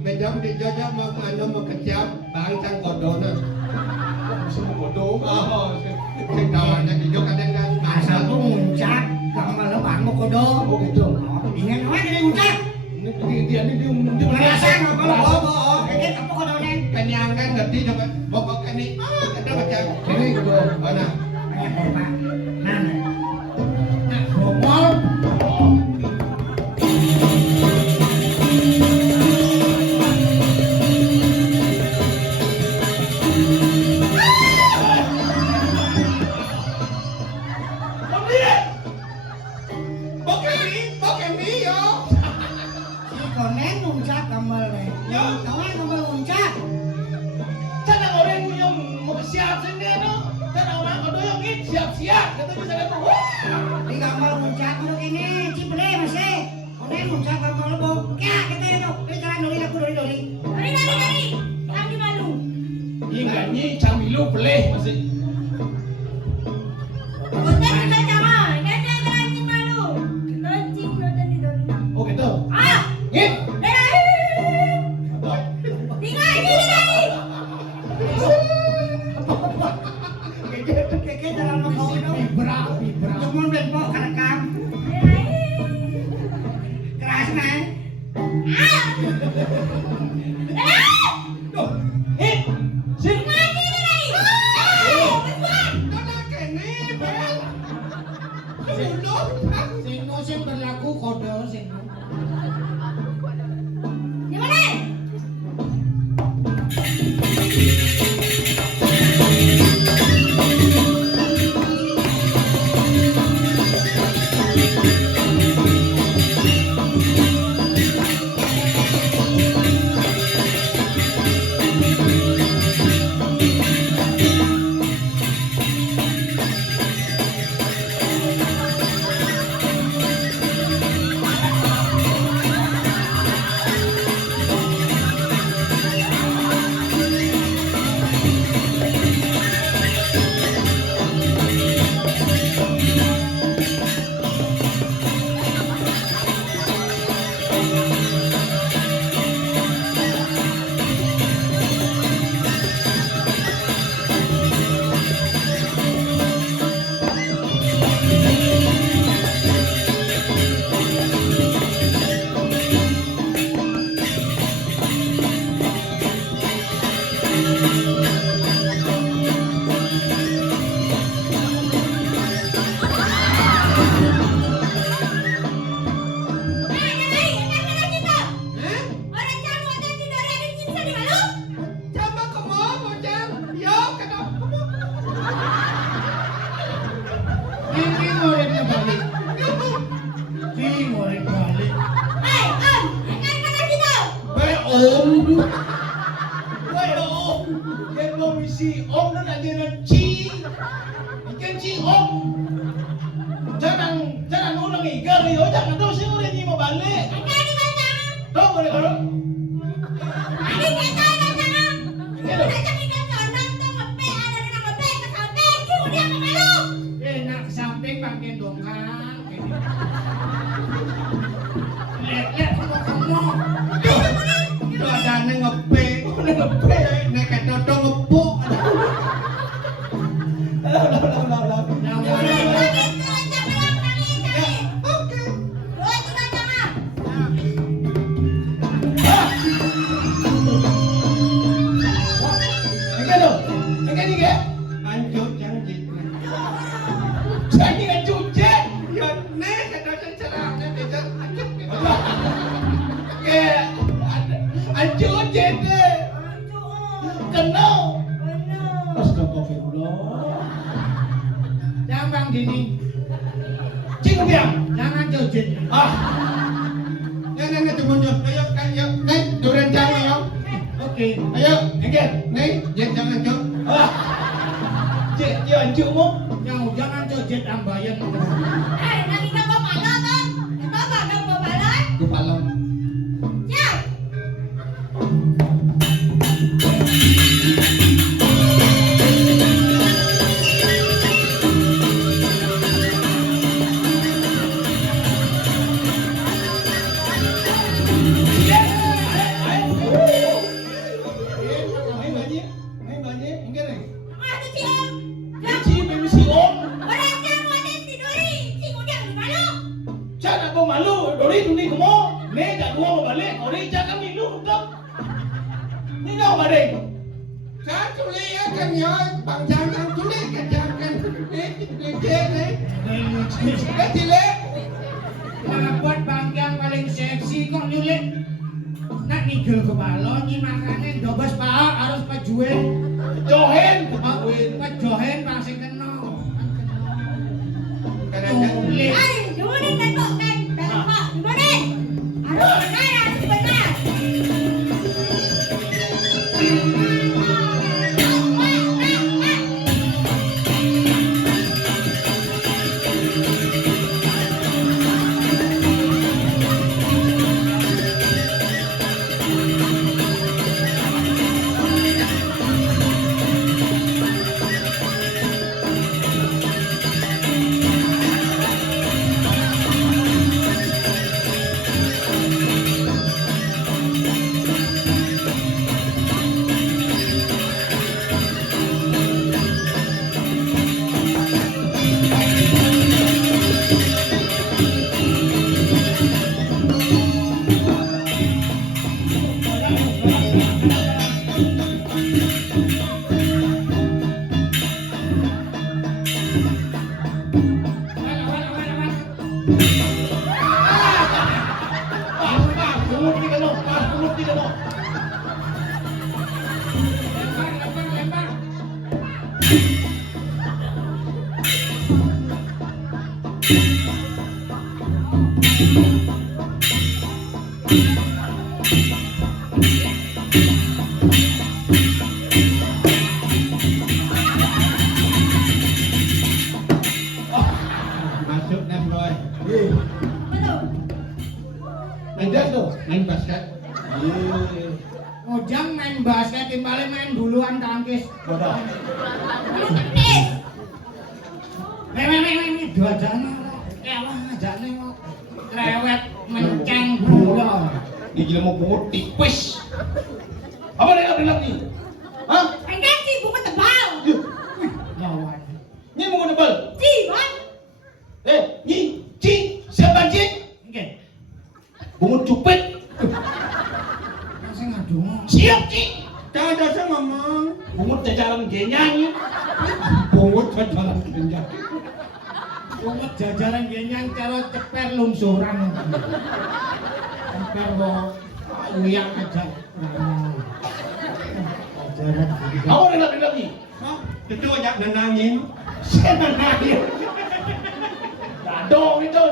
Bejam di Jogja mau anu mau kejam bangcang kodona. Semua bodoh. Sing tawarnya di Jogja kadang kan Asal tuh muncak, gambar lebang mau kodo. Oh gitu. Ingat apa jadi muncak? Ini dia ini Perasan kalau bobo, kayak apa kodo neng? Kenyangan ngerti coba bokok ini. Ada macam Ini kedua. mana? Banyak korban. Nah, bobol. Bokok ini yo. Si konen muncak gambar nih. Yo. Kawan gambar muncak. Sana orang yang mau siap sendiri no. Sana orang kedua yang ini siap-siap. Kata bisa ada tuh. Di gambar muncak untuk ini, cipele masih. Konen muncak gambar lebok. Kya kita itu. Ini jalan dori aku dori. Hingga ni camilu peleh masih. Oh gitu. Ngit. Keke jalan mau itu. Vibra. Cuma benpok kerekam. Keras nih. Tuh. Ngit. Sip. Jamba kamu bocah. Yo kenapa? Ini muridnya balik. Ini murid balik. Bae om. Bae om. Yang mau isi om dan aja nanti. Ikan si om. Jangan ulang igar yo, jangan terus sih udah mau balik. Dong boleh kalau. Enak samping pakai dongkang. Lihat kamu. Itu ada ngepe. Nek kata ngepuk. Oke. Ikan dong. Ikan ni ke? Anjuk janji. Saya kan cuci. Ya nek kata cerah nek tidak anjuk. Ke anjuk jete. Kenal. Astagfirullah. Jangan gini. Cing dia. Jangan jujur. Ah. Jangan ketemunya. Ayo kan yo. Nek duren jangan yo. Oke. Ayo, Ikan. nek jangan anjuk. Ah. Cik, dia anjuk mu. Jangan jujur ambayan. Kepala. Main baje, enggak nih. Cik, mesti om. Jangan kau malu. Dori tu ni kamu. Ni tak dua mau balik. Dori jangan milu tak. Ni kau balik. Saya tulis ya kan yo, bang jangan tulis kan jangan. Nek. Kecil. Buat bangkang paling seksi kok nyulik. Nak nigel kepala nyi makane dobes pak harus pajuin. Johen. Pajohen pasti kena. Kadang-kadang Nyulik. masuk dan boy. Ada tuh main basket. Ojang main basket timbale main duluan tangkis. Bodoh. Meh dua jana. Elah ajane kok lewet menceng bola. Dia gila mau pungut tipis. Apa dia bilang ni? Hah? Lawan. Ni mau nebal. Ni cing siapa cing? Nggih. Pungut cupit. Sing ngadu. Siap cing. Jangan dosa ngomong. Pungut jajaran genyang. Pungut jajaran genjang. Pungut jajaran genyang cara ceper lungsuran. Ceper kok uyak aja. Jajaran genjang. Kamu lagi. Hah? Itu ajak nenangin. Saya nanya. Dado itu.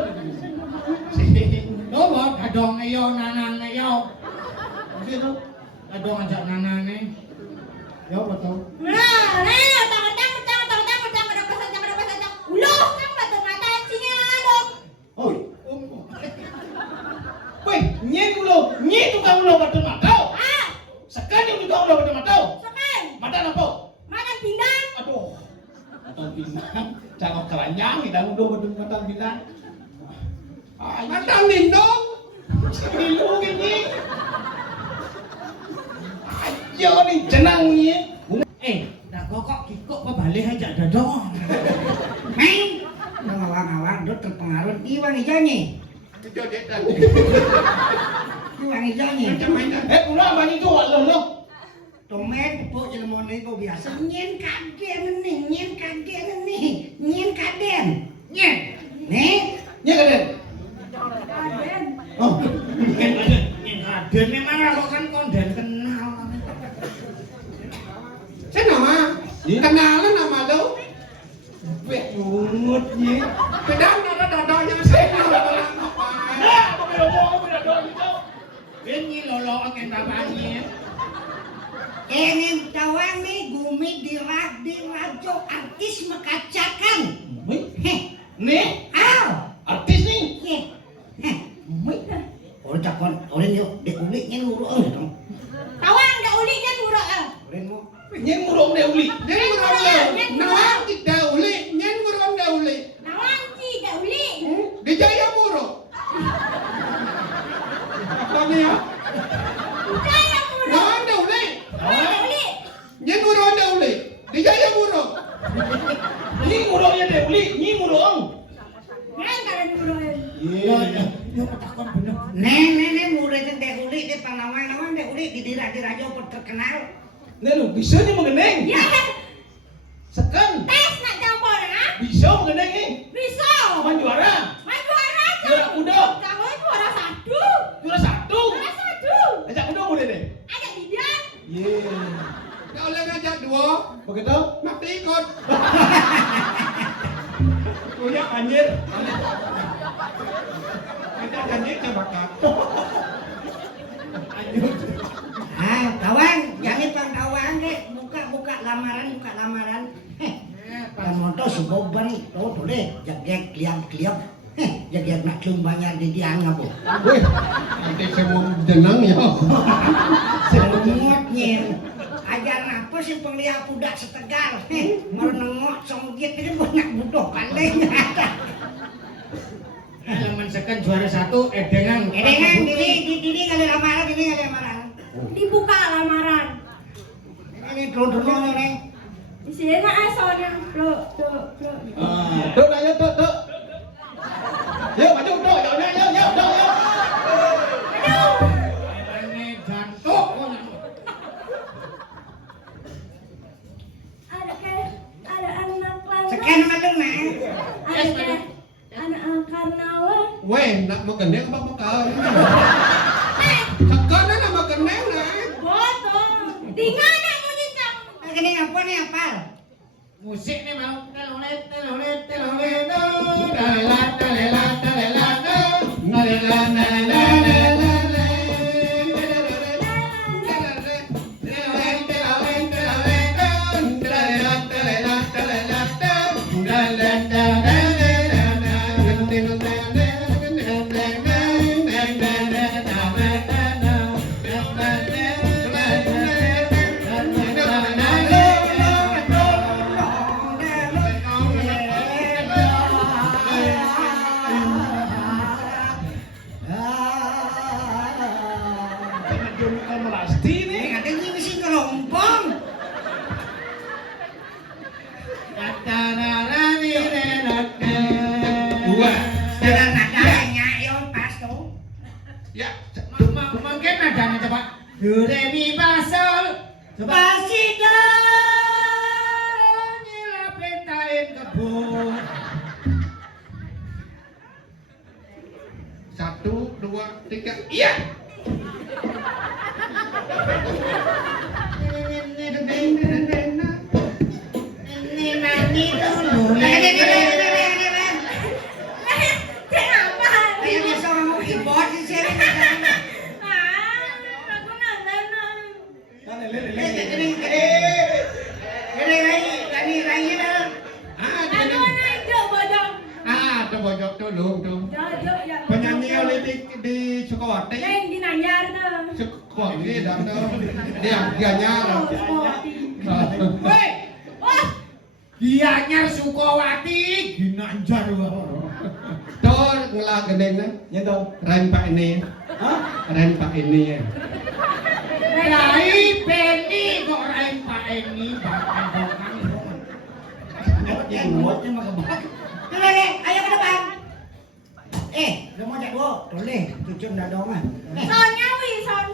Coba gadong ayo nanang ayo. Gitu. Gadong ajak nanane. Ya betul. Ulo, kan ba mata sinya dong? Oh. Woi, nyen ulo, tukang ulo betul matau. Ah, Sekali tukang ulo betul matau. sakay. Mata apa? Makan pindang. Aduh. Mata bintang. Cakap keranjang, tidak ulo betul mata bintang. Mata lindung. Semilu gini. Ayo nih, jenang nih. Dah kok kikuk kok balik aja dadong. Main. Ngawang-ngawang do terpengaruh iwang ijanya. Itu dia tadi. Iwang ijanya. Macam mana? Ulo apa itu lo? Tomet po jelema niku biasa nyen kaden nih. Nyen kaden. Nyen. Nih. Nya kaden. Aden. Oh. Kaden memang aku kan konden kenal. Saya nama. Kenalan nama lo. Weh, mungutnya. Pedang ada dadanya saya. Nah, apa ngomong dong itu? Ini lolo akan tapanya. Ingin tawang nih gumi dirajo artis mekacakan. Heh. Nih, Aw. artis nih. Heh. Heh. Orang cakon, orang yuk diulik nyen ngurung dong. Tawang dah uli kan murah. Orang mau. Nyen murung deh uli. Nyen ngurang dah. Nawang tidak uli. Nyen ngurang dah uli. Tawang si dah uli. Di Jaya Muro. Apa ni ya? Kaya murah. Nawang dah uli. Dah uli. Nyen ngurang dah uli. Di Jaya Muro. Ni murungnya deh uli, ni murung. Kan kalian murah. Yo takon bener. Nih, murid dek ulik di panawang dek ulik di dirajo terkenal. Nih lu bisa nih mengeneng. Ya, Sekan tes nak campur ah. bisa mengeneng nih. Bisa. Main juara. Main juara aja. Juara kuda. Kamu juara satu. Juara satu. Juara satu. Ajak kuda boleh deh. Ada Didian. Dah oleh ngajak dua. Begitu? Nak ikut. Punya anjir. Ngajak janji ke bakar. Ah, tawang, jangan pang tawang deh. Buka lamaran. Heh. Kamu tuh suboban, tuh deh, jag kliap. Heh, jag nak banyak di dianga bu. Wih, nanti saya mau jenang ya. Semutnya. Ajar apa sih penglihat budak setegar? Heh, mau nengok songgit ini banyak budak paling. Laman sekan juara satu edengan. Dini kali lamaran. Dibuka lamaran. Ini dulu nih. Di sini nak soalnya lo. Duk lah ya, duk. Yo, maju duk, yo. Aduh. Ini jantuk. Ada anak lama. Sekian madung nah. Ada anak karnawan. Weh, nak makan apa bakal? Sekarang nak makan nak. Botol. Tinggal nak musik tak. Ini apa nih apal? Musik nih mau telolet. Pasida nyilapetain kebun. 1, 2, 3. Iya. Ini nani dulu. Kenapa? Kayak biasa ngomong keyboard sih sih. Aku nonton. Lagi dah. Aku naik bojong. Ada bojok tulung tuh. Ya. Penyanyi oleh di Sukawati. Yang di Nanyar tuh. Sukawati dan dia nyara. Woi, Wah, Gianyar Sukawati Ginanjar wae. Tor ngelah gendengnya. Nyeto. Ren Pak ini. Hah? Ren Pak ini ya. Rai Penny kok Rai Pak ini bahkan Yang buatnya mah kebak. Ayo ke depan. Lu mau jak gua? Boleh, cucun dah dong ah. Sonya Wison.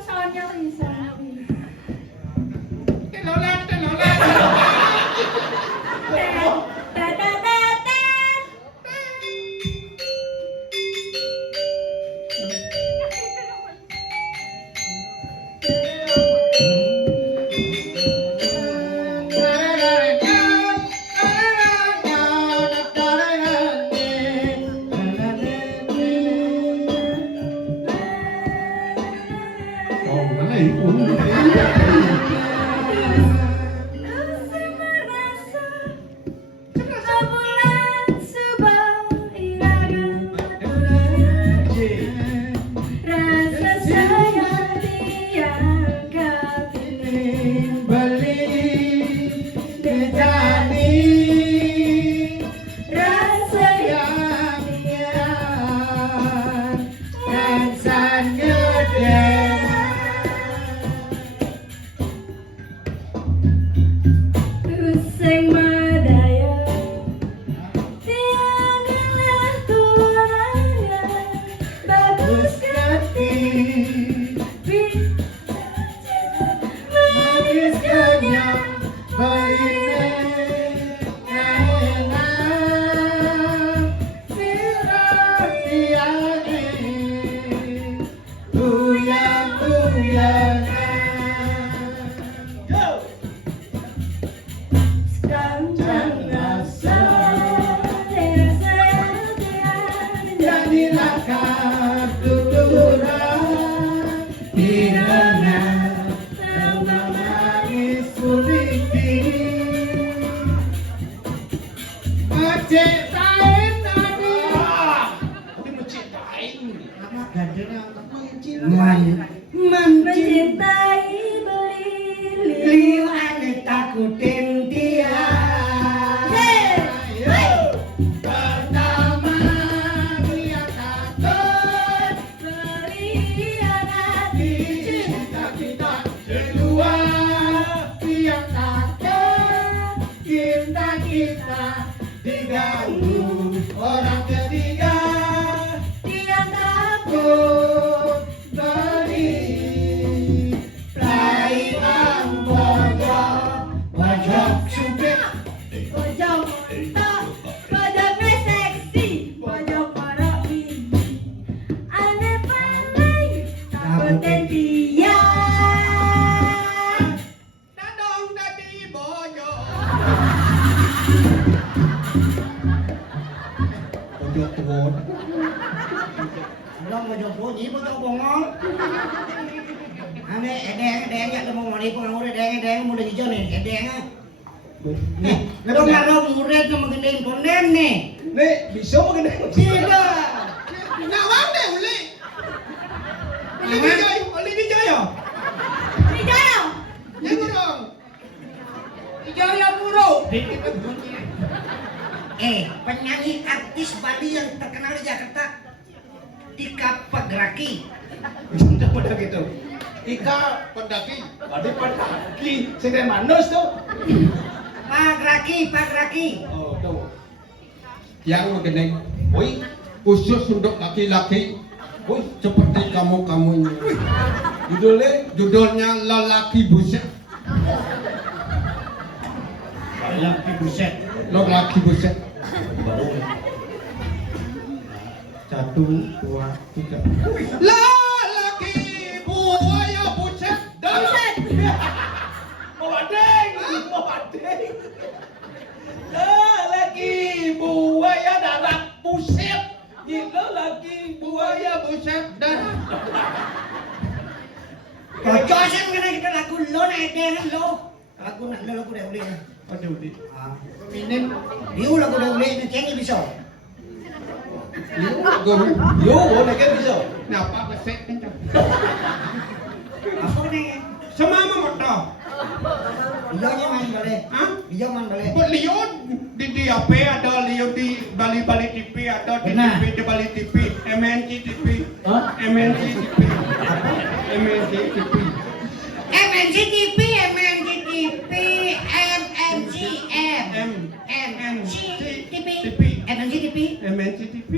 Telolan. Oh, naik pun. Mencintai beli Liwan takutin dia. Pertama dia takut berkhianati. cinta kita. Kedua dia takut cinta kita diganggu orang ketiga. Dia takut Beri perayaan pojok sumpit. pojok tak, pojoknya seksi, pojok marahi. Aneh pandai, takutin dia. Dadong dadi bojok. Pojok tuwon. Lo mau jauh bunyi, mau jauh bongol. Ane edeng ya, mau ngori penganggur edeng, mau hijau nih, edeng ah. Lo ngaruh murid yang mengendeng ponden nih. Nek, bisa mau gede. Tidak. Nawang deh uli. Uli dijoyo. Wijaya, Ya kurang. Ijaya Muro. Penyanyi artis Bali yang terkenal di Jakarta, Tika Pagraki. Coba dah gitu. Ika pendaki. Tadi pendaki, sedang manus tuh. Pagraki. Oh, tuh. Yang mengenai, woi, khusus untuk laki-laki, woi, seperti kamu ini. Judulnya Judulnya lelaki busak. buset. Lo lagi buset. 1, 2, 3. Lelaki buaya buset dan Mau badeng. Lelaki buaya darat buset. Lelaki buaya buset dan Kocosan kena kita lagu lo na edan lo. Lagu nak lo lagu dah boleh. aduh di Ah, minin dia lagu dah boleh ni cengih bisa. guru Yo, boleh kan bisa? napa besek kencang Apa ni? semama motor Dia ni man boleh. Hah? Dia man boleh. Buat Leon di AP ada Leon di Bali TV ada di Benar. TV di Bali TV MNC TV Hah? MNC TV MNC TV MNCTV, MNCTV, MNCM, MNCTV, MNCTV. MNC TV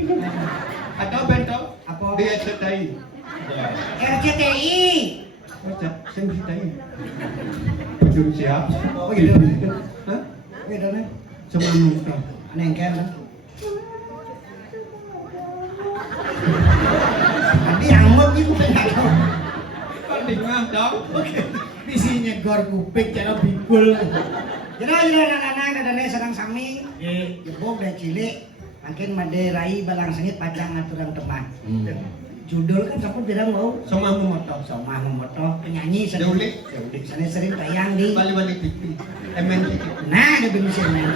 ada bentol Apa? di STI RCTI. Wajah STI Pujum siap Oh gitu. Hah? Gitu ni. Semua motor Nengkel. Tadi angmut ni bukan tahu. Banding mah dong Isinya gor kupik cara bikul. Jero anak-anak dadane sareng sami. Jebok dan cilik. Makin maderai balang sengit pacang aturan teman. Judul kan sampai bilang mau semua motor sama memoto penyanyi Daulik. sana sering tayang di Bali TV MNC TV nah ada bisa main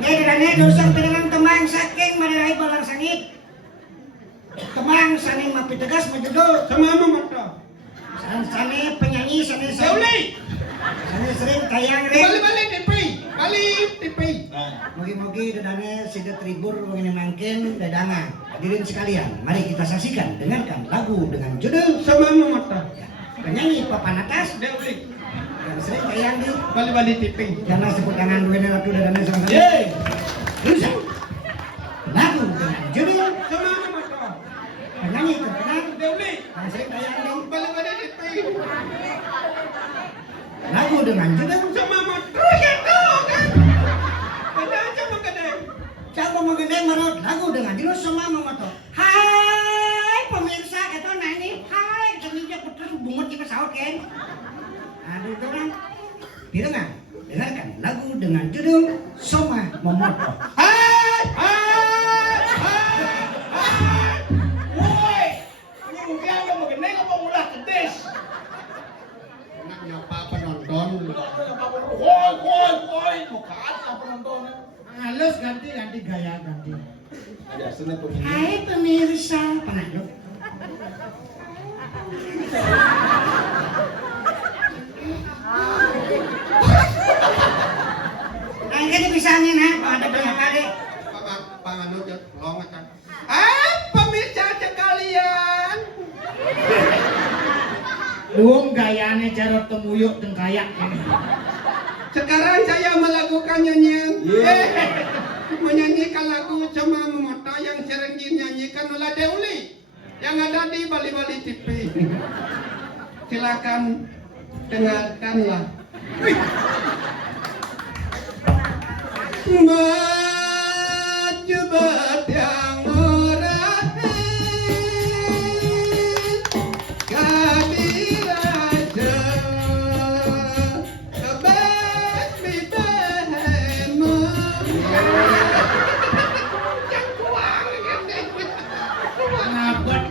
ini dadane dosang pinangan temang saking maderai balang sengit temang saning mapi tegas majudul semua motor sana penyanyi sana Daulik. sana sering tayang Bali TV Bali TV Mugi-mugi dadane siga tribur mengini mangkin dadangan. Hadirin sekalian, mari kita saksikan dengarkan lagu dengan judul semua motor penyanyi papan atas Daulik. yang sering tayang di Bali TV jangan sebut tangan dua ratu dadane sama Yeay. Rusa. Lagu dengan judul semua motor penyanyi terkenal Daulik. yang sering tayang di Bali TV lagu dengan judul semua motor ya dong kan ada aja mengenai Siapa mengenai menurut lagu dengan judul Semua Memoto. Hai pemirsa, itu nah ini hai keminja putus bungut kita sahur kan. Aduh itu kan. Dengarkan lagu dengan judul Semua Memoto. Woi, ini mungkin ada mengenai apa ulah kedes. enak nyapa penonton Woi, bukan apa penontonnya. Halus ganti gaya ganti. Ada seni pemilih. Hai pemirsa, pernah lu? Nah, ini bisa angin ha, ada banyak kali. Panganut ya long akan pemirsa sekalian Luang gayane cara temuyuk tengkayak. sekarang saya melakukan nyanyian Yeah. menyanyikan lagu Semua Memoto yang sering dinyanyikan oleh Deuli yang ada di Bali TV. Silakan dengarkanlah. Maju batiang orang kadiraja kebet bibehemu. Ngabet.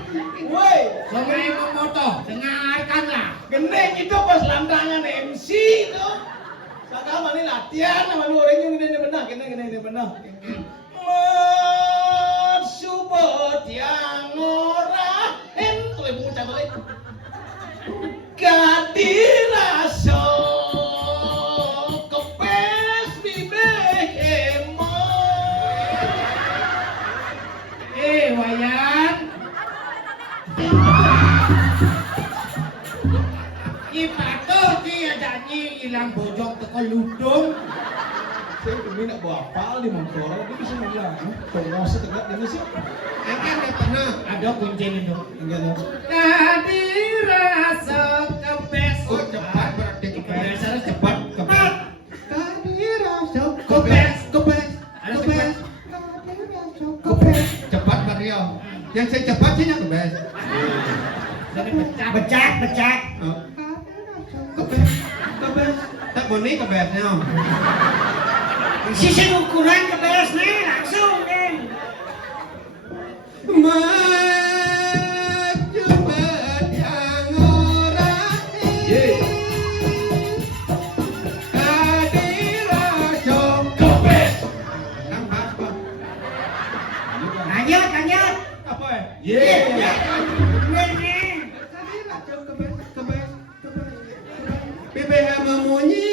Woi, Semua memoto, dengarkanlah. gede itu pas lantangan MC itu. Sekarang mana latihan sama lu orang yang gini benar, gini benar. Masubot yang ora entwe bocah balik. Kadiraso kepes bibehemo. Wayan. Ipato dia nyanyi ilang bojong teko ludung. Saya demi nak bawa apal di motor, dia bisa bilang, tolong setegak ini sih. Akan pernah Ada kunci itu. Enggak dong. Kadirasa kepes. Oh cepat berarti Kepes harus cepat. Kadiraso Kebes, kebes, kebes. Kebes. Cepat Mario. Yang saya cepat sih yang kebes. Becak, becak. Oh. Kebes, kebes. Tak boleh kebesnya. Sisi ukuran keberes nih langsung kan. Maju berjang orang Kadirajo Kebes. Nang pas Pak. Lanjut, lanjut. Apa ya? Bener nih. Kadirajo kebes, kebes, kebes. BBH memunyi.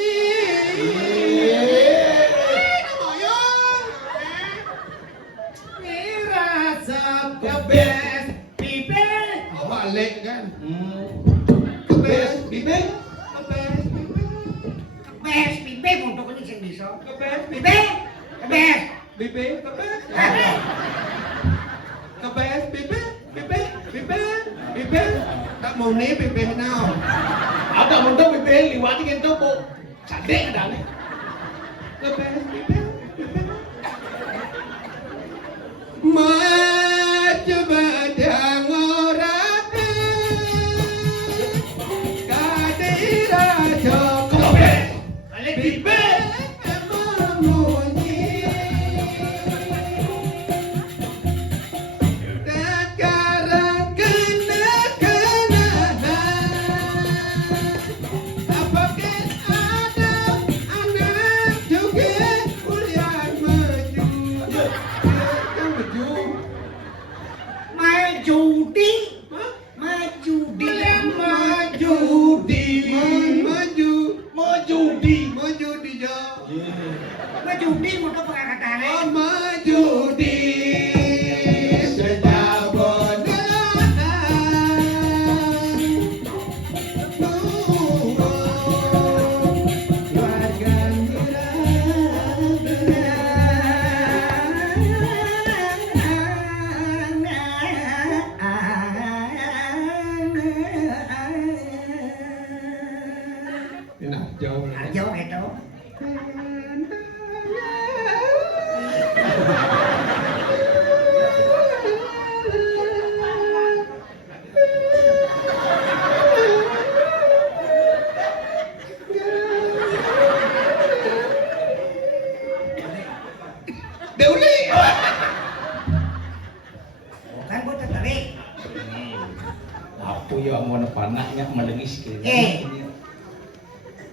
Rasa kebes pipe. Oh, balik kan. Kebes, bibir. Kebes, Kebes, pipe untuk ini sing bisa. kebes, Pipe, kebes. bibi, kebes. Kebes. Kebes, bibi, bibi, bibi, bibi. Tak mau nih bibi now. Ada mundur bibir liwati kento po. Cadek ada nih. Kebes, bibi, bibi. Maju badang orang Kadirajo Kebes. Balik bibi memunyi. Sekarang kena-kenaan. Apakah ada anak juga kuliah maju? Yang maju. Maju di, Hah? maju di, Maju di. Maju. Maju di. Maju di jauh. maju di untuk pengangkatan. Oh, maju di sejabon warga Nah, jauh. Jauh itu. Deuli. Bukan gua tertarik. Apa ya mau panaknya melengis ke.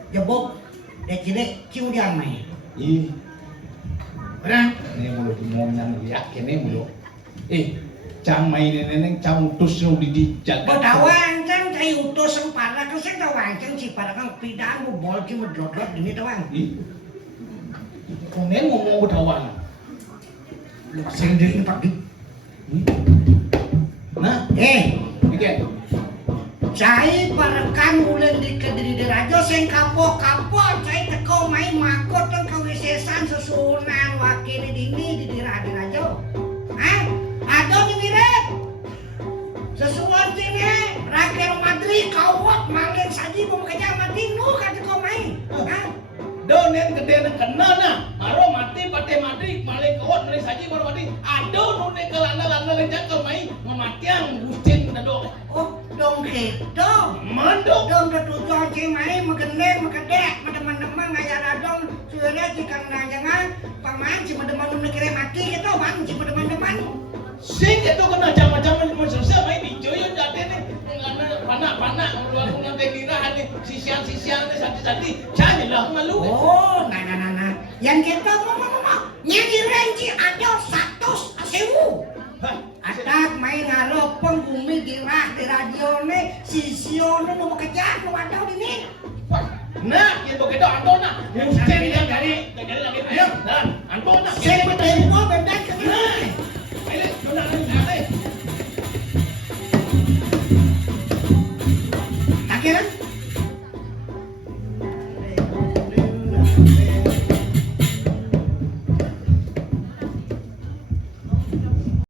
Jebok, dek cilek, cium dia main. Ih, Orang ini mulu ngomong liak kene mulu. Cang main neneng cang utus nu dijaga. Bedawang kan kayak utus sempara kan saya tawang kan si para kan pidang bol ki medlot-lot ini tawang. Ih. Konen ngomong bedawang. Sing diri tak di. Nah, bikin. Saya parekan ulen di Kediri Rajo sing kapok-kapok saya teko main makot kan kawisesan susunan wakil dini di Rajo. Hah? Ado ni mirip. Sesuatu sini rakyat Madrid kawat manggen saji pemekerja mati nu kan teko main. Hah? Donen gede nang kena na. Aro mati pate mati malih kawat malih saji baru mati. Ado nune kelana-lana lenjak ke mai mematiang gucin nado. Oh, dong gitu. Mandok. Dong ketujuan si main megendeng mekedek teman-teman ngajak radong sudah jika jangan paman si teman-teman kira mati gitu bang si teman-teman. Sing itu kena jam-jam selesai main dijoyon jate nih. Ngana panak-panak keluar punya kegirahan nih sisian-sisian nih santi-santi. Jangan lah malu. Oh, nah. Yang kita mau nyanyi renci ada 100.000. Atak main ngalo penggumi dirah di radio nih sision nu bekerja nu ada di nih. Nah, yang begitu Antona. Yang dari lagi. Ayo, dan Antona. Saya bertemu benda kena.